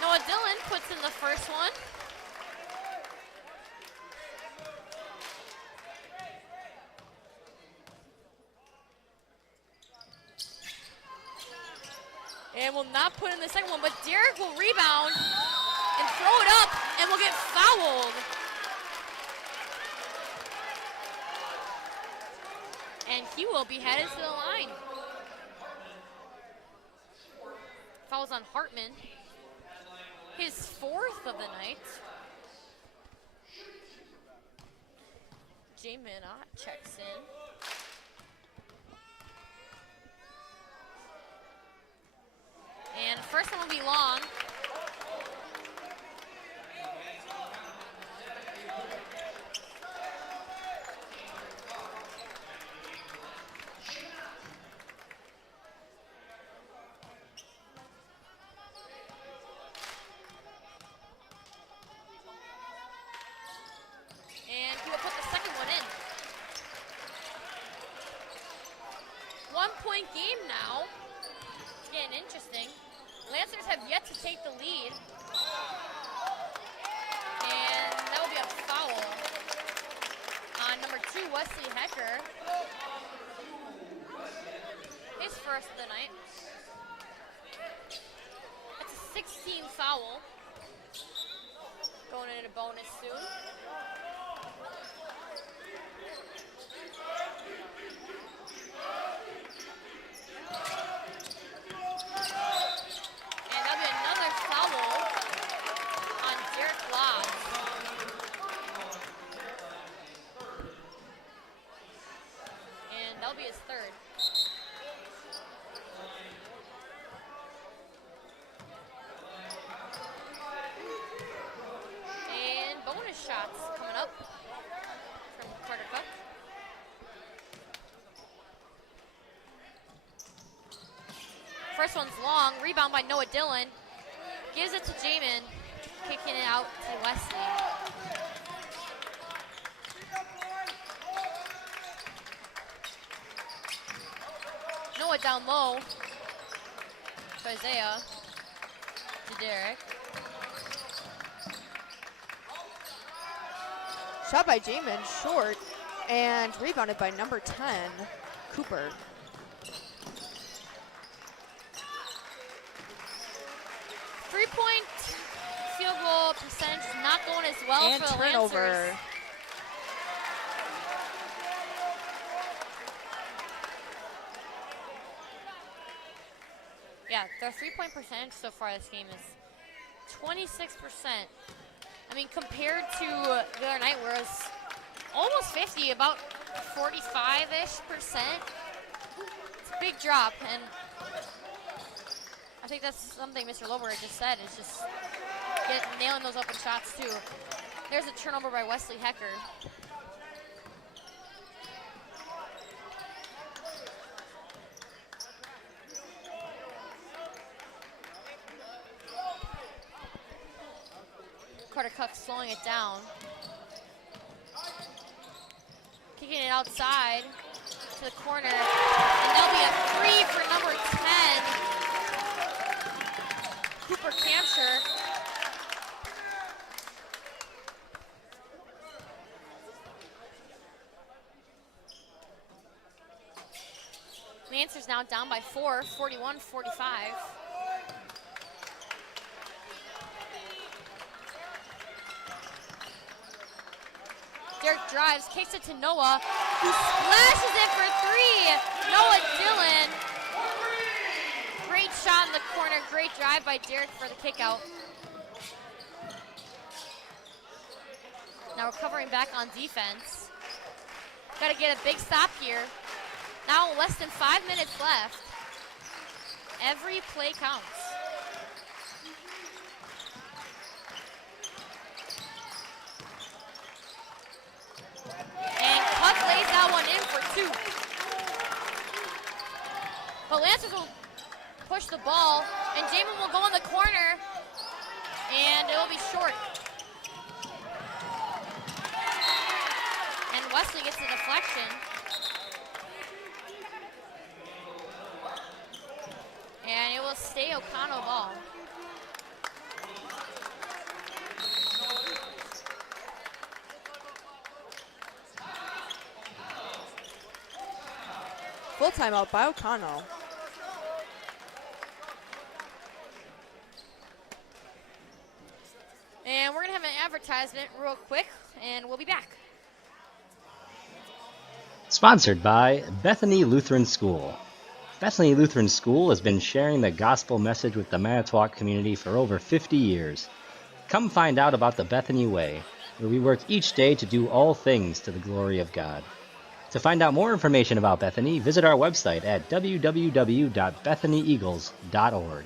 Noah Dillon puts in the first one. And will not put in the second one, but Derek will rebound and throw it up and will get fouled. And he will be headed to the line. Fouls on Hartman. His fourth of the night. Jay Minot checks in. And first one will be long. And he will put the second one in. 1 point game now. It's getting interesting. Lancers have yet to take the lead. And that will be a foul on number 2, Wesley Hecker. His first of the night. That's a 16 foul. Going into bonus soon. And that'll be another foul on Derek Lobbs. And that'll be his third. First one's long. Rebound by Noah Dillon. Gives it to Jamin. Kicking it out to Wesley. Noah down low. To Isaiah. To Derek. Shot by Jamin, short, and rebounded by number 10, Cooper. Three-point field goal percentage is not going as well And for the turnover. Lancers. Yeah, their three-point percentage so far this game is 26%. I mean, compared to the other night where it was almost 50, about 45-ish percent. It's a big drop, and I think that's something Mr. Lober just said, is just nailing those open shots too. There's a turnover by Wesley Hecker. Carter Cook slowing it down. Kicking it outside to the corner. And there'll be a three for number 10, Cooper Campshire. Lancers now down by 4, 41-45. Derek drives, kicks it to Noah, who splashes it for three. Noah Dillon. Great shot in the corner, great drive by Derek for the kick out. Now we're covering back on defense. Got to get a big stop here. Now less than 5 minutes left. Every play counts. And Cook lays that one in for two. But Lancers will push the ball, and Jamin will go in the corner, and it'll be short. And Wesley gets the deflection. And it will stay Oconto ball. Full timeout by Oconto. And we're going to have an advertisement real quick, and we'll be back. Sponsored by Bethany Lutheran School. Bethany Lutheran School has been sharing the gospel message with the Manitowoc community for over 50 years. Come find out about the Bethany Way, where we work each day to do all things to the glory of God. To find out more information about Bethany, visit our website at www.bethanyeagles.org.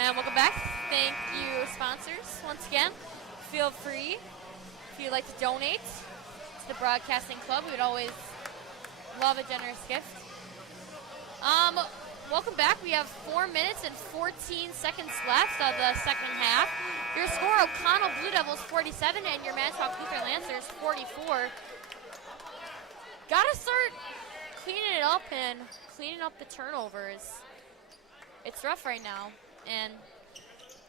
And welcome back. Thank you, sponsors. Once again, feel free if you'd like to donate to the Broadcasting Club. We would always love a generous gift. Welcome back. We have 4 minutes and 14 seconds left of the second half. Your score, Oconto Blue Devils 47 and your Manitowoc Lutheran Lancers 44. Gotta start cleaning it up and cleaning up the turnovers. It's rough right now. And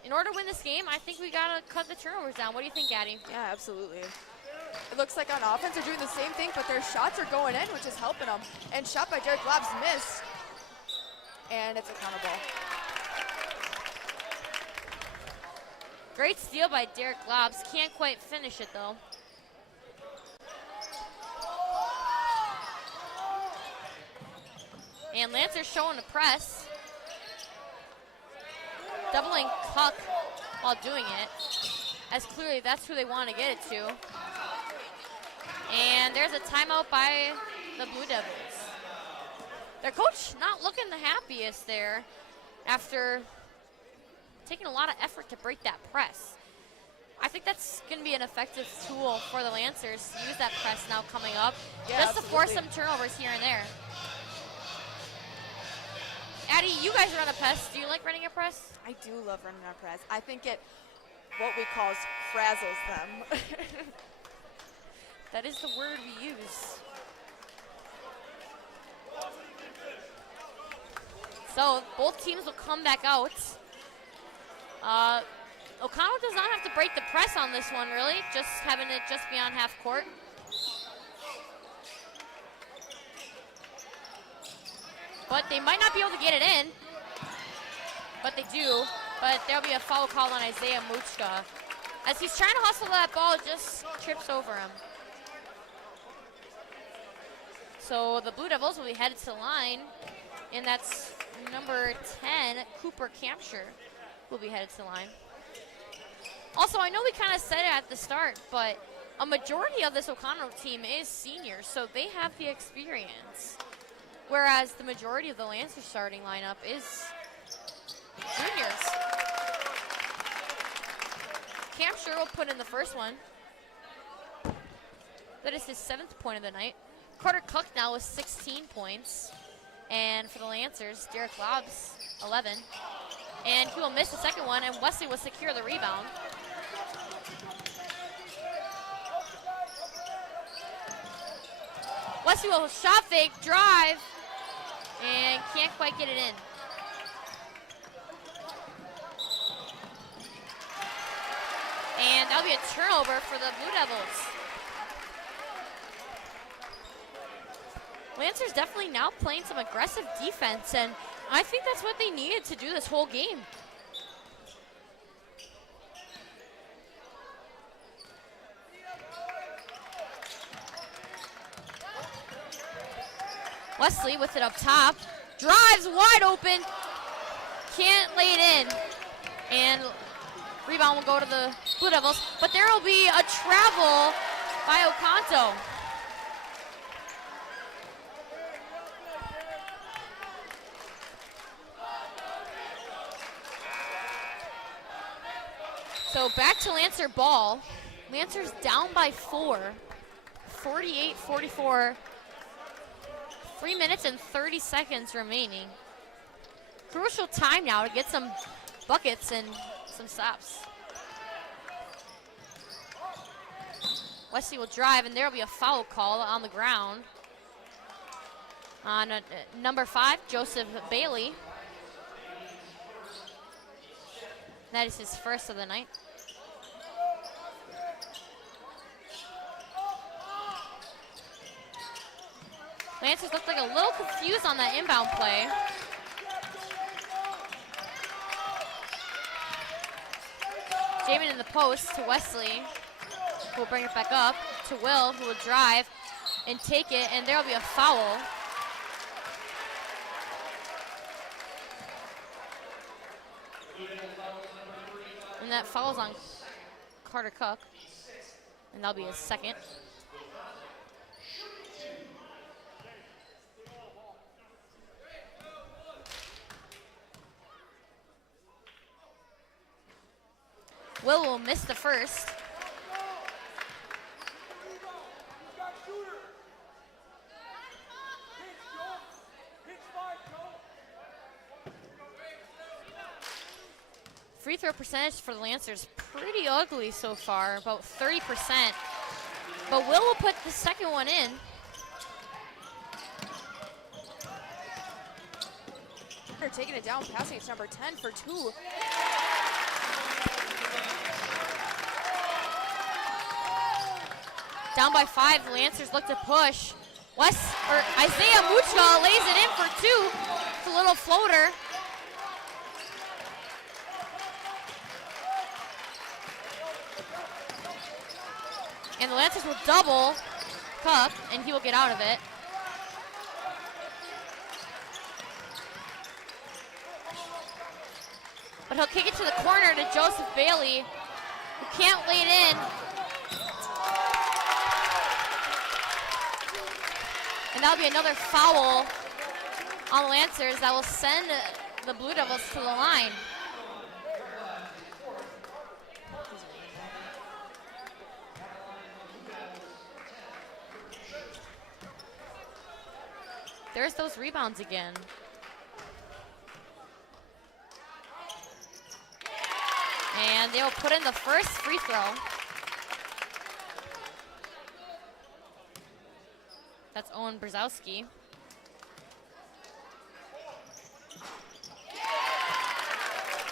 in order to win this game, I think we got to cut the turnovers down. What do you think, Addie? Yeah, absolutely. It looks like on offense they're doing the same thing, but their shots are going in, which is helping them. And shot by Derek Labs missed. And it's a counter ball. Great steal by Derek Labs. Can't quite finish it, though. And Lancers showing the press. Doubling Cuck while doing it, as clearly that's who they want to get it to. And there's a timeout by the Blue Devils. Their coach not looking the happiest there after taking a lot of effort to break that press. I think that's going to be an effective tool for the Lancers to use that press now coming up, Yeah, just to force absolutely. some turnovers here and there. Addie, you guys run a press. Do you like running a press? I do love running on press. I think it, what we call, frazzles them. That is the word we use. So both teams will come back out. Oconto does not have to break the press on this one, really. Just having it just beyond half court. But they might not be able to get it in. But they do. But there'll be a foul call on Isaiah Muchka. As he's trying to hustle that ball, just trips over him. So the Blue Devils will be headed to the line. And that's number 10, Cooper Campshire, will be headed to the line. Also, I know we kind of said it at the start, but a majority of this Oconto team is seniors, so they have the experience. Whereas the majority of the Lancers starting lineup is juniors. Campshire will put in the first one. That is his 7th point of the night. Carter Cook now with 16 points. And for the Lancers, Derek Lobbs, 11. And he will miss the second one, and Wesley will secure the rebound. Wesley will shot fake, drive, and can't quite get it in. And that'll be a turnover for the Blue Devils. Lancers definitely now playing some aggressive defense, and I think that's what they needed to do this whole game. Wesley with it up top, drives wide open, can't lay it in, and rebound will go to the Blue Devils, but there will be a travel by Oconto. So back to Lancer ball. Lancers down by 4, 48-44. 3 minutes and 30 seconds remaining. Crucial time now to get some buckets and some stops. Wesley will drive, and there will be a foul call on the ground on number 5, Joseph Bailey. That is his first of the night. Lancers looked like a little confused on that inbound play. Jamin in the post to Wesley, who will bring it back up to Will, who will drive and take it, and there will be a foul. And that foul's on Carter Cook, and that'll be his second. Will miss the first. Free throw percentage for the Lancers pretty ugly so far, about 30%. But Will put the second one in. They're taking it down, passing it to number 10 for 2. Down by 5, the Lancers look to push. Isaiah Muchka lays it in for 2. It's a little floater. And the Lancers will double Cook, and he will get out of it. But he'll kick it to the corner to Joseph Bailey, who can't lay it in. And that'll be another foul on the Lancers that will send the Blue Devils to the line. There's those rebounds again. And they will put in the first free throw. That's Owen Brzezowski.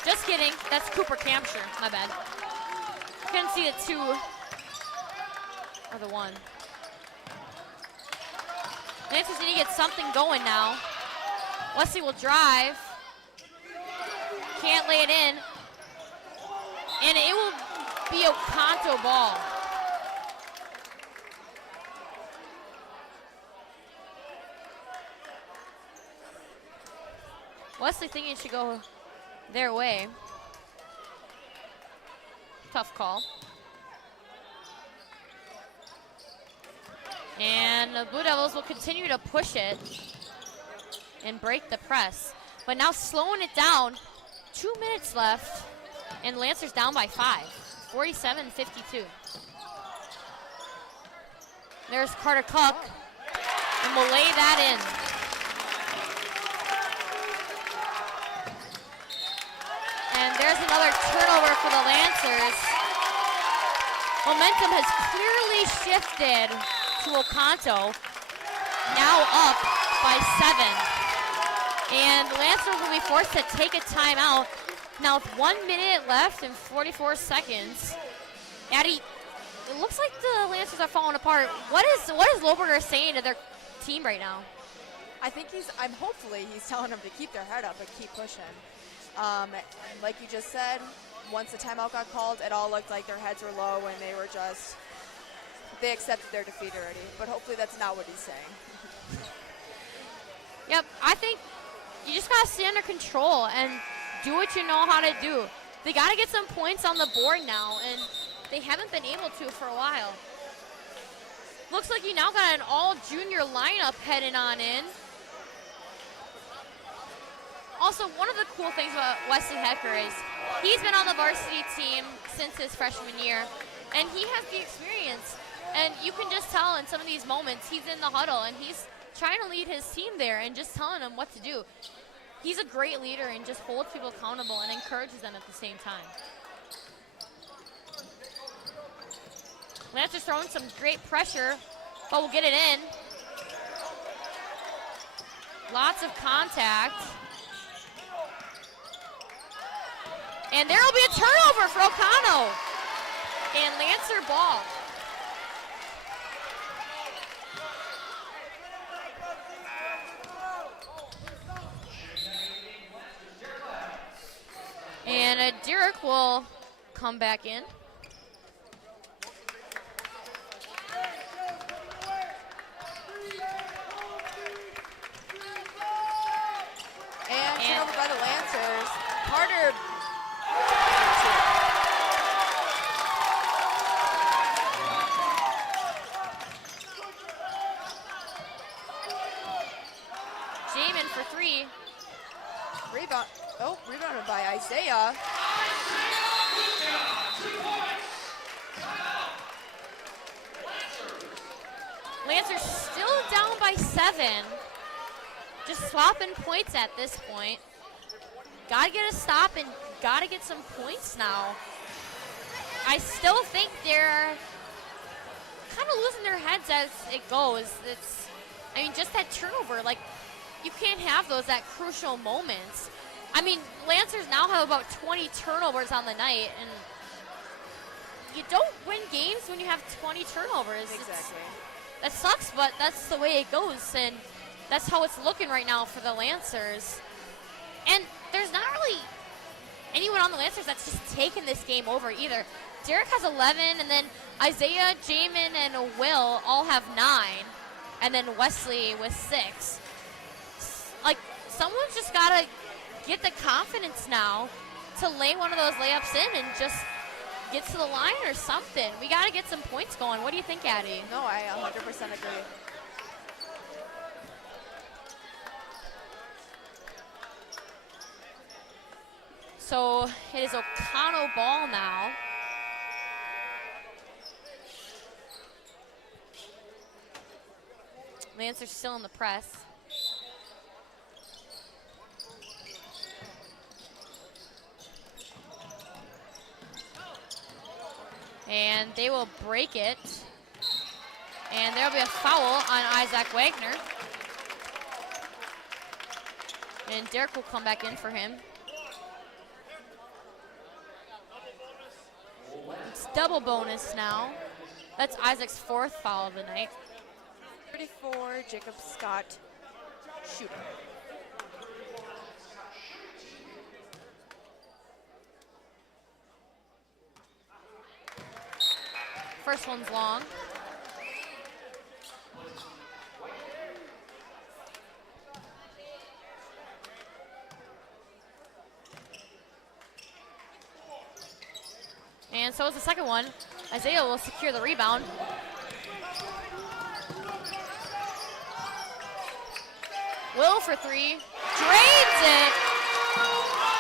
Just kidding, that's Cooper Campshire, my bad. Couldn't see the two or the one. Lancers need to get something going now. Wesley will drive. Can't lay it in. And it will be Oconto ball. Wesley thinking it should go their way. Tough call. And the Blue Devils will continue to push it and break the press. But now slowing it down, 2 minutes left, and Lancers down by 5, 47-52. There's Carter Cook, and we'll lay that in. And there's another turnover for the Lancers. Momentum has clearly shifted to Oconto, now up by 7. And Lancers will be forced to take a timeout. Now with 1 minute left and 44 seconds. Addie, it looks like the Lancers are falling apart. What is Lohberger saying to their team right now? I think hopefully he's telling them to keep their head up and keep pushing. Like you just said, once the timeout got called, it all looked like their heads were low and they accepted their defeat already. But hopefully that's not what he's saying. Yep, I think you just got to stay under control and do what you know how to do. They got to get some points on the board now, and they haven't been able to for a while. Looks like you now got an all-junior lineup heading on in. Also, one of the cool things about Wesley Hecker is he's been on the varsity team since his freshman year, and he has the experience. And you can just tell in some of these moments, he's in the huddle, and he's trying to lead his team there and just telling them what to do. He's a great leader and just holds people accountable and encourages them at the same time. Lancers throwing some great pressure, but we'll get it in. Lots of contact. And there will be a turnover for Oconto. And Lancer ball. And Derek will come back in. And turnover by the Lancers. Carter. Jamin for 3. Rebound. Oh, rebounded by Isaiah. Lancers still down by 7. Just swapping points at this point. Gotta get a stop and gotta get some points now. I still think they're kind of losing their heads as it goes. I mean, just that turnover, like, you can't have those at crucial moments. I mean, Lancers now have about 20 turnovers on the night, and you don't win games when you have 20 turnovers. Exactly. That sucks, but that's the way it goes, and that's how it's looking right now for the Lancers. And there's not really anyone on the Lancers that's just taken this game over either. Derek has 11, and then Isaiah, Jamin, and Will all have 9, and then Wesley with 6. Like, someone's just got to get the confidence now to lay one of those layups in and just get to the line or something. We got to get some points going. What do you think, Addie? No, I 100% agree. So it is Oconto ball now. Lancers still in the press. And they will break it. And there'll be a foul on Isaac Wagner. And Derek will come back in for him. It's double bonus now. That's Isaac's 4th foul of the night. 34, Jacob Scott shooting. First one's long. And so is the second one. Isaiah will secure the rebound. Will for 3. Drains it.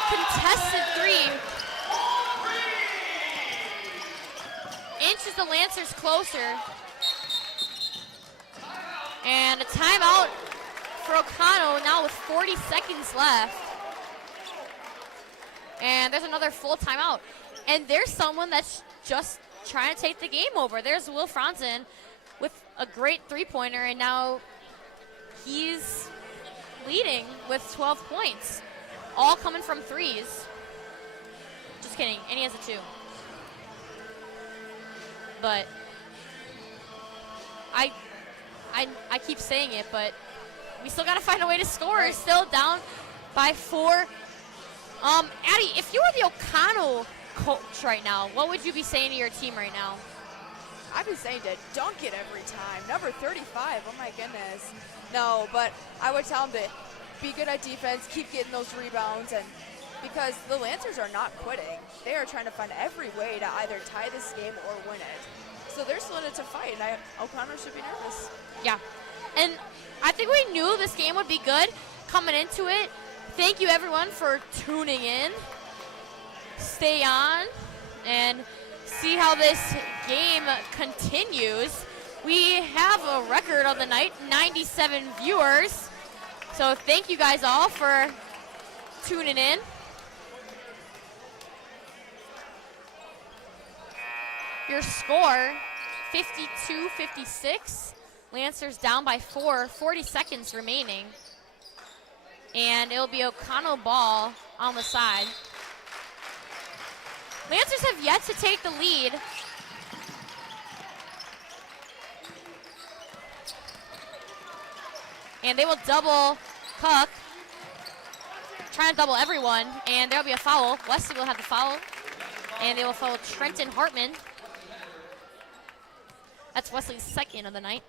Contested 3. Inches the Lancers closer. And a timeout for Oconto now with 40 seconds left. And there's another full timeout. And there's someone that's just trying to take the game over. There's Will Franzen with a great three-pointer, and now he's leading with 12 points, all coming from threes. Just kidding, and he has a 2. But I keep saying it, but we still got to find a way to score. Right. Still down by 4. Addie, if you were the Oconto coach right now, what would you be saying to your team right now? I'd be saying to dunk it every time. Number 35, oh my goodness. No, but I would tell them to be good at defense, keep getting those rebounds, and because the Lancers are not quitting. They are trying to find every way to either tie this game or win it. So they're still in it to fight, and Oconto should be nervous. Yeah, and I think we knew this game would be good coming into it. Thank you, everyone, for tuning in. Stay on and see how this game continues. We have a record of the night, 97 viewers. So thank you guys all for tuning in. Your score, 52-56. Lancers down by 4, 40 seconds remaining. And it'll be Oconto ball on the side. Lancers have yet to take the lead. And they will double Cook. Trying to double everyone, and there'll be a foul. Wesley will have the foul. And they will foul Trenton Hartman. That's Wesley's 2nd of the night.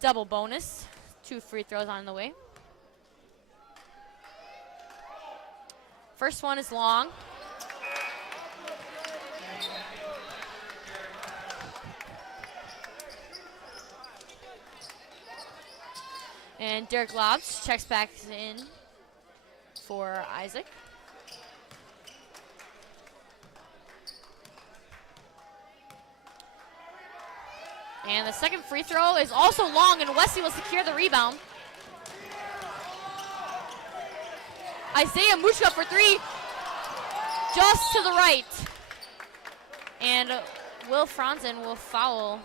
Double bonus. 2 free throws on the way. First one is long. And Derek Lobs checks back in for Isaac. And the second free throw is also long, and Wesley will secure the rebound. Isaiah Mushka for 3, just to the right. And Will Franzen will foul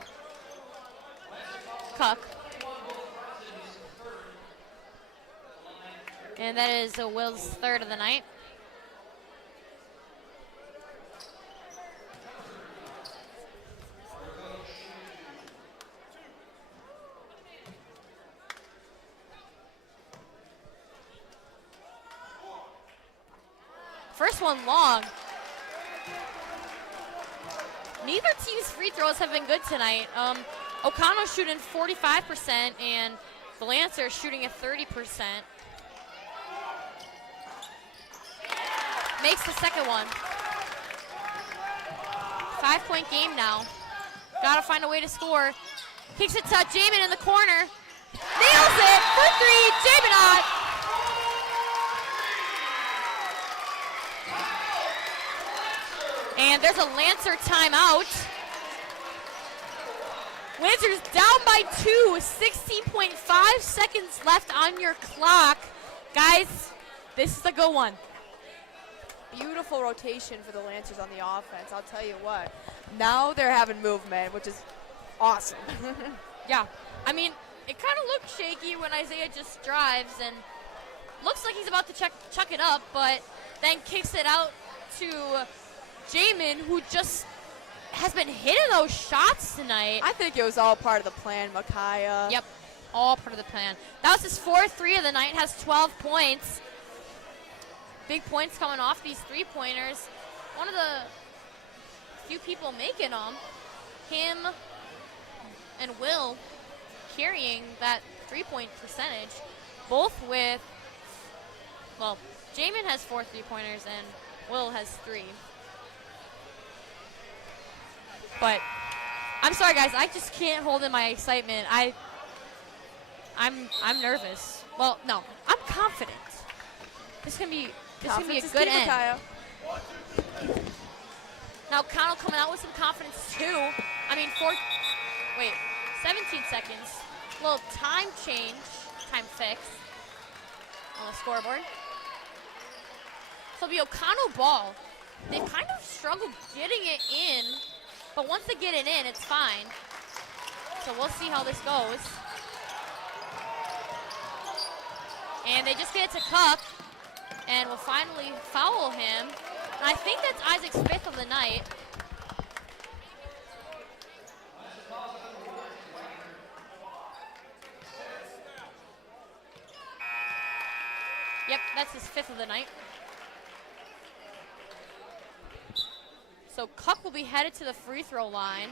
Cook. And that is Will's 3rd of the night. First one long. Neither team's free throws have been good tonight. Oconto shooting 45% and the Lancers shooting at 30%. Makes the second one. 5-point game now. Gotta find a way to score. Kicks it to Jamin in the corner. Nails it for three, Jaminot. And there's a Lancer timeout. Lancers down by 2, 16.5 seconds left on your clock. Guys, this is a good one. Beautiful rotation for the Lancers on the offense, I'll tell you what. Now they're having movement, which is awesome. Yeah, I mean, it kind of looked shaky when Isaiah just drives and looks like he's about to chuck it up, but then kicks it out to Jamin, who just has been hitting those shots tonight. I think it was all part of the plan, Micaiah. Yep, all part of the plan. That was his 4th three of the night, has 12 points. Big points coming off these three-pointers. One of the few people making them, him and Will carrying that three-point percentage, both with, well, Jamin has 4 three-pointers and Will has 3. But I'm sorry, guys, I just can't hold in my excitement. I'm nervous. Well, no, I'm confident. This is gonna be a good end. Micaiah. Now Oconto coming out with some confidence too. I mean, 17 seconds. Little time change, time fix on the scoreboard. So it'll be Oconto ball. They've kind of struggled getting it in, but once they get it in, it's fine. So we'll see how this goes. And they just get it to Cup, and will finally foul him. And I think that's Isaac's 5th of the night. Yep, that's his 5th of the night. So Cup will be headed to the free throw line.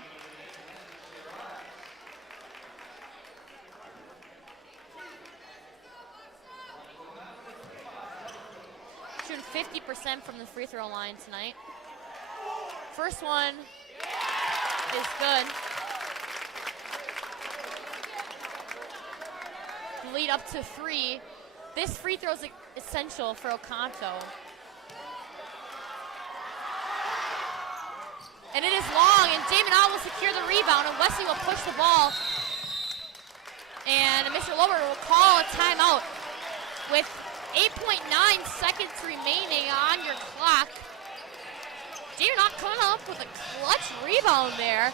Shooting 50% from the free throw line tonight. First one is good. Lead up to 3. This free throw is essential for Oconto. And it is long, and Jamin will secure the rebound, and Wesley will push the ball. And Mr. Lober will call a timeout with 8.9 seconds remaining on your clock. Jamin coming up with a clutch rebound there.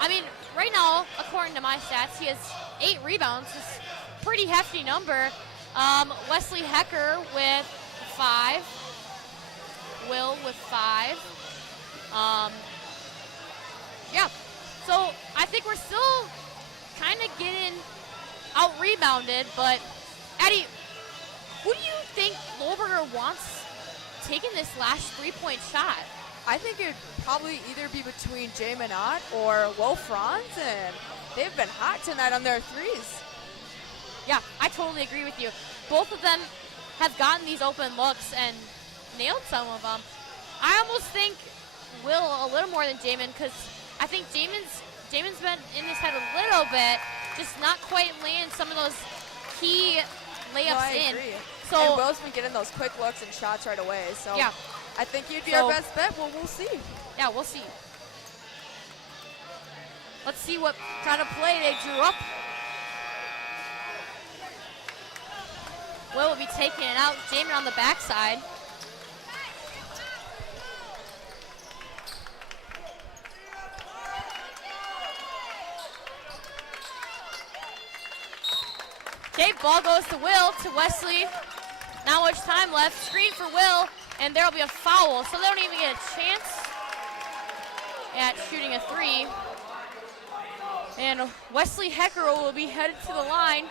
I mean, right now, according to my stats, he has 8 rebounds. It's a pretty hefty number. Wesley Hecker with 5. Will with 5. Yeah, so I think we're still kind of getting out-rebounded, but Eddie, who do you think Lohberger wants taking this last three-point shot? I think it would probably either be between Jaminot or Will Franz, and they've been hot tonight on their threes. Yeah, I totally agree with you. Both of them have gotten these open looks and nailed some of them. I almost think Will a little more than Jamin, because I think Jamin's been in his head a little bit, just not quite landing some of those key layups in. Agree. So and Will's been getting those quick looks and shots right away. So yeah, I think he'd be our best bet. Well, we'll see. Yeah, we'll see. Let's see what kind of play they drew up. Will be taking it out. Jamin on the backside. Okay, ball goes to Will, to Wesley. Not much time left. Screen for Will, and there will be a foul, so they don't even get a chance at shooting a 3. And Wesley Hecker will be headed to the line,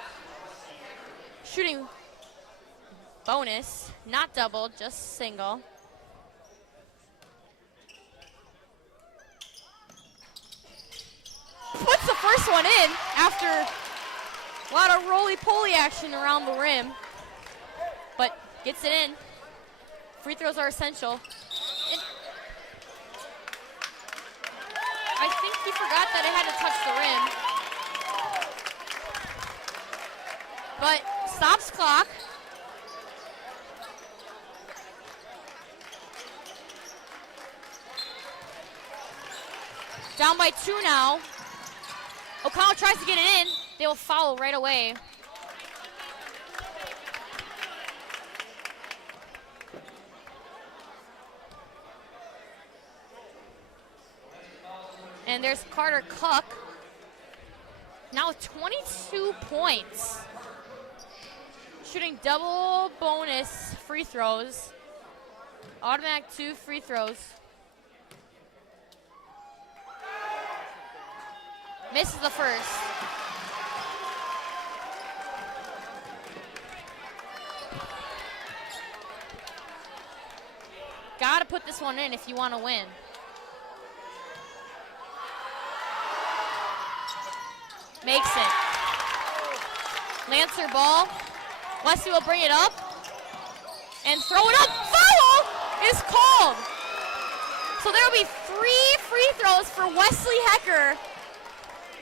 shooting bonus, not double, just single. Puts the first one in after a lot of roly-poly action around the rim, but gets it in. Free throws are essential. And I think he forgot that it had to touch the rim. But stops clock. Down by 2 now. Oconto tries to get it in. They will foul right away. And there's Carter Cook. Now with 22 points. Shooting double bonus free throws. Automatic 2 free throws. Misses the first. Gotta put this one in if you want to win. Makes it. Lancer ball. Wesley will bring it up and throw it up. Foul is called. So there will be 3 free throws for Wesley Hecker.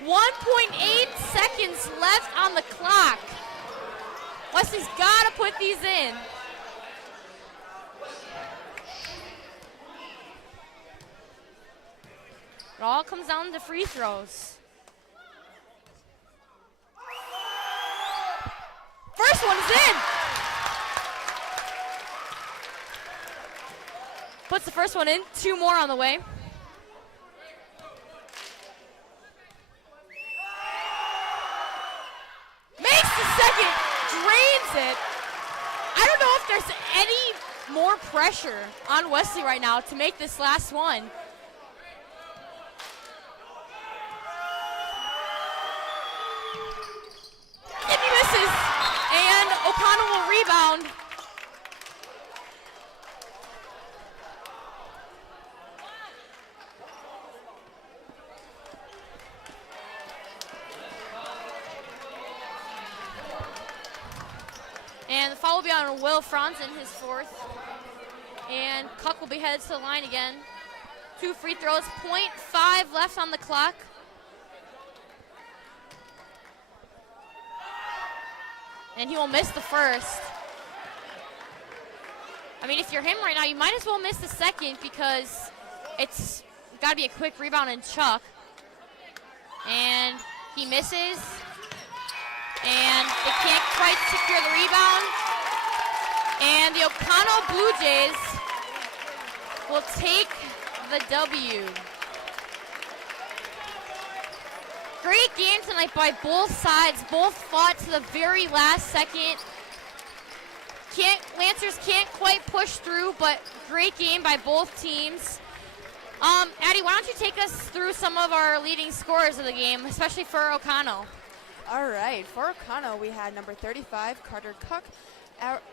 1.8 seconds left on the clock. Wesley's got to put these in. It all comes down to free throws. First one's in. Puts the first one in. 2 more on the way. Makes the second. Drains it. I don't know if there's any more pressure on Wesley right now to make this last one. And he misses. And Oconto will rebound. And the foul will be on Will Franzen, his 4th. And Cuck will be headed to the line again. 2 free throws, 0.5 left on the clock. And he will miss the first. I mean, if you're him right now, you might as well miss the second because it's got to be a quick rebound and chuck. And he misses. And they can't quite secure the rebound. And the Oconto Blue Jays will take the W. Great game tonight by both sides. Both fought to the very last second. Lancers can't quite push through, but great game by both teams. Addie, why don't you take us through some of our leading scorers of the game, especially for Oconto? All right, for Oconto, we had number 35, Carter Cook,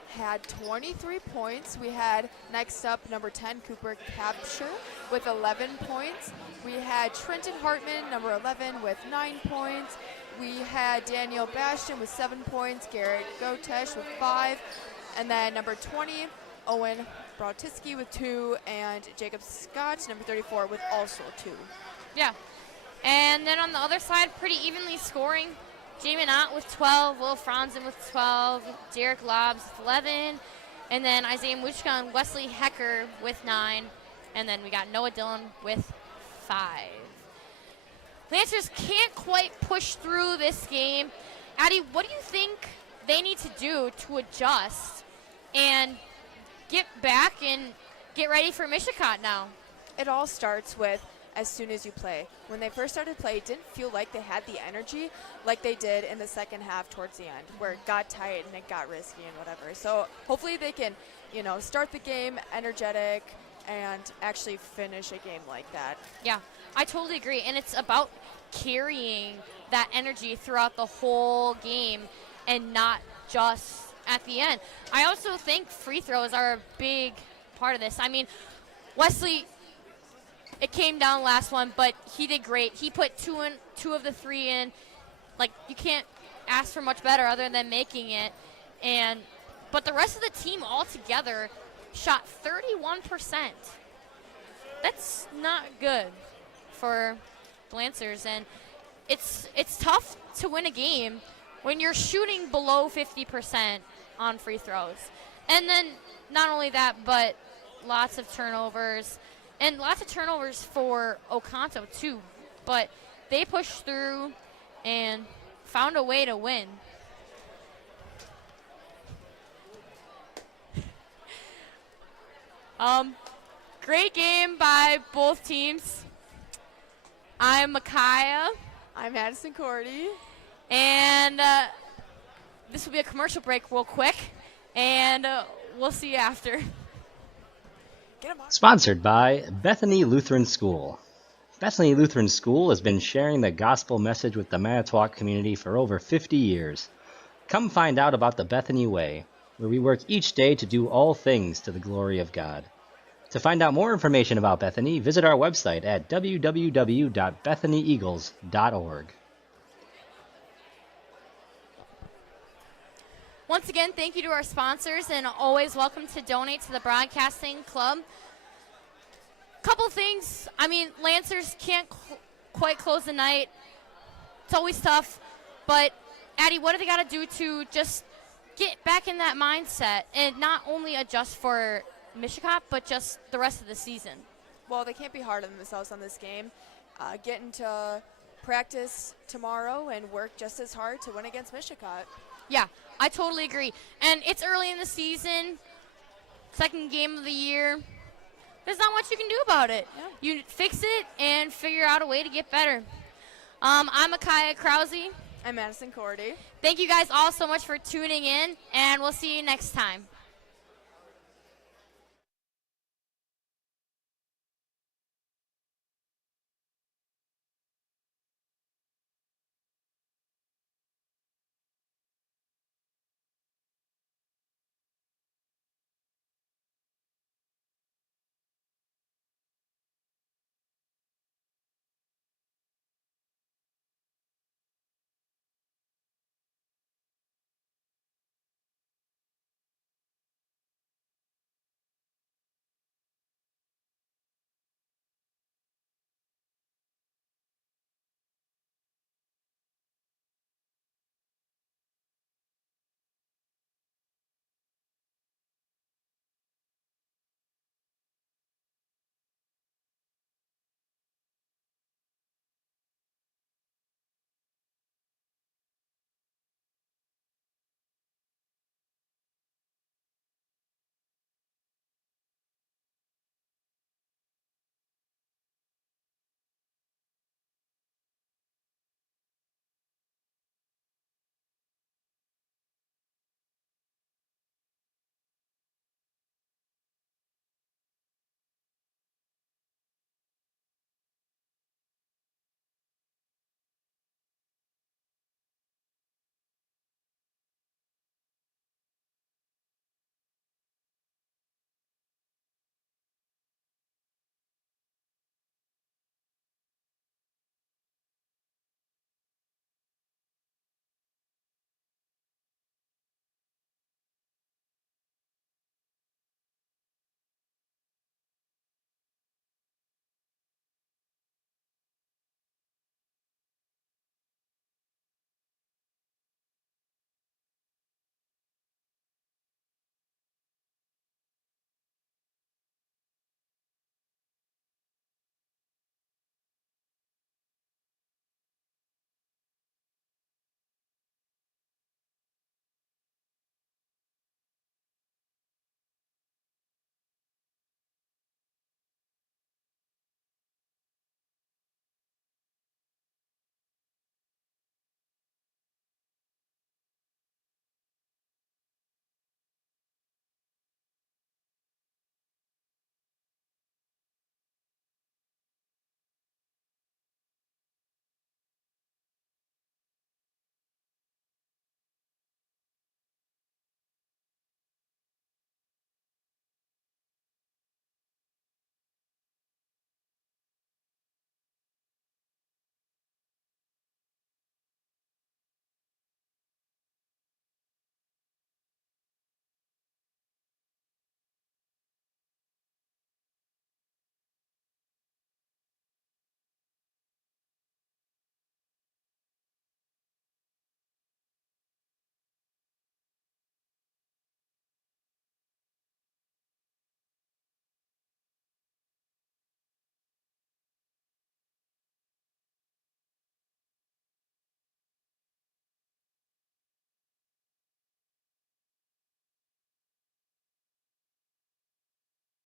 had 23 points. We had next up number 10, Cooper Capture with 11 points. We had Trenton Hartman, number 11, with 9 points. We had Daniel Bastian with 7 points, Garrett Gotesh with 5, and then number 20, Owen Brautiski with 2, and Jacob Scott, number 34, with also 2. Yeah. And then on the other side, pretty evenly scoring. Jamin Ott with 12, Will Franzen with 12, Derek Lobbs with 11, and then Isaiah Muchka and Wesley Hecker with 9, and then we got Noah Dillon with 5. Lancers can't quite push through this game. Addie, what do you think they need to do to adjust and get back and get ready for Mishicot now? It all starts with as soon as you play. When they first started play, it didn't feel like they had the energy like they did in the second half towards the end, where it got tight and it got risky and whatever. So hopefully they can, start the game energetic and actually finish a game like that. Yeah, I totally agree. And it's about carrying that energy throughout the whole game and not just at the end. I also think free throws are a big part of this. I mean, Wesley, it came down last one, but he did great. He put 2 of the 3 in. Like, you can't ask for much better other than making it. But the rest of the team altogether shot 31%. That's not good for Lancers, and it's tough to win a game when you're shooting below 50% on free throws. And then not only that, but lots of turnovers, and lots of turnovers for Oconto too. But they pushed through and found a way to win. Great game by both teams. I'm Micaiah. I'm Madison Cordy. And this will be a commercial break real quick. And we'll see you after. Sponsored by Bethany Lutheran School. Bethany Lutheran School has been sharing the gospel message with the Manitowoc community for over 50 years. Come find out about the Bethany Way, where we work each day to do all things to the glory of God. To find out more information about Bethany, visit our website at www.bethanyeagles.org. Once again, thank you to our sponsors, and always welcome to donate to the Broadcasting Club. Couple things. I mean, Lancers can't quite close the night. It's always tough. But, Addie, what do they got to do to just get back in that mindset and not only adjust for Mishicot, but just the rest of the season? Well, they can't be hard on themselves on this game. Get into practice tomorrow and work just as hard to win against Mishicot. Yeah, I totally agree. And it's early in the season, second game of the year. There's not much you can do about it. Yeah. You fix it and figure out a way to get better. I'm Micaiah Krause. I'm Madison Cordy. Thank you guys all so much for tuning in, and we'll see you next time.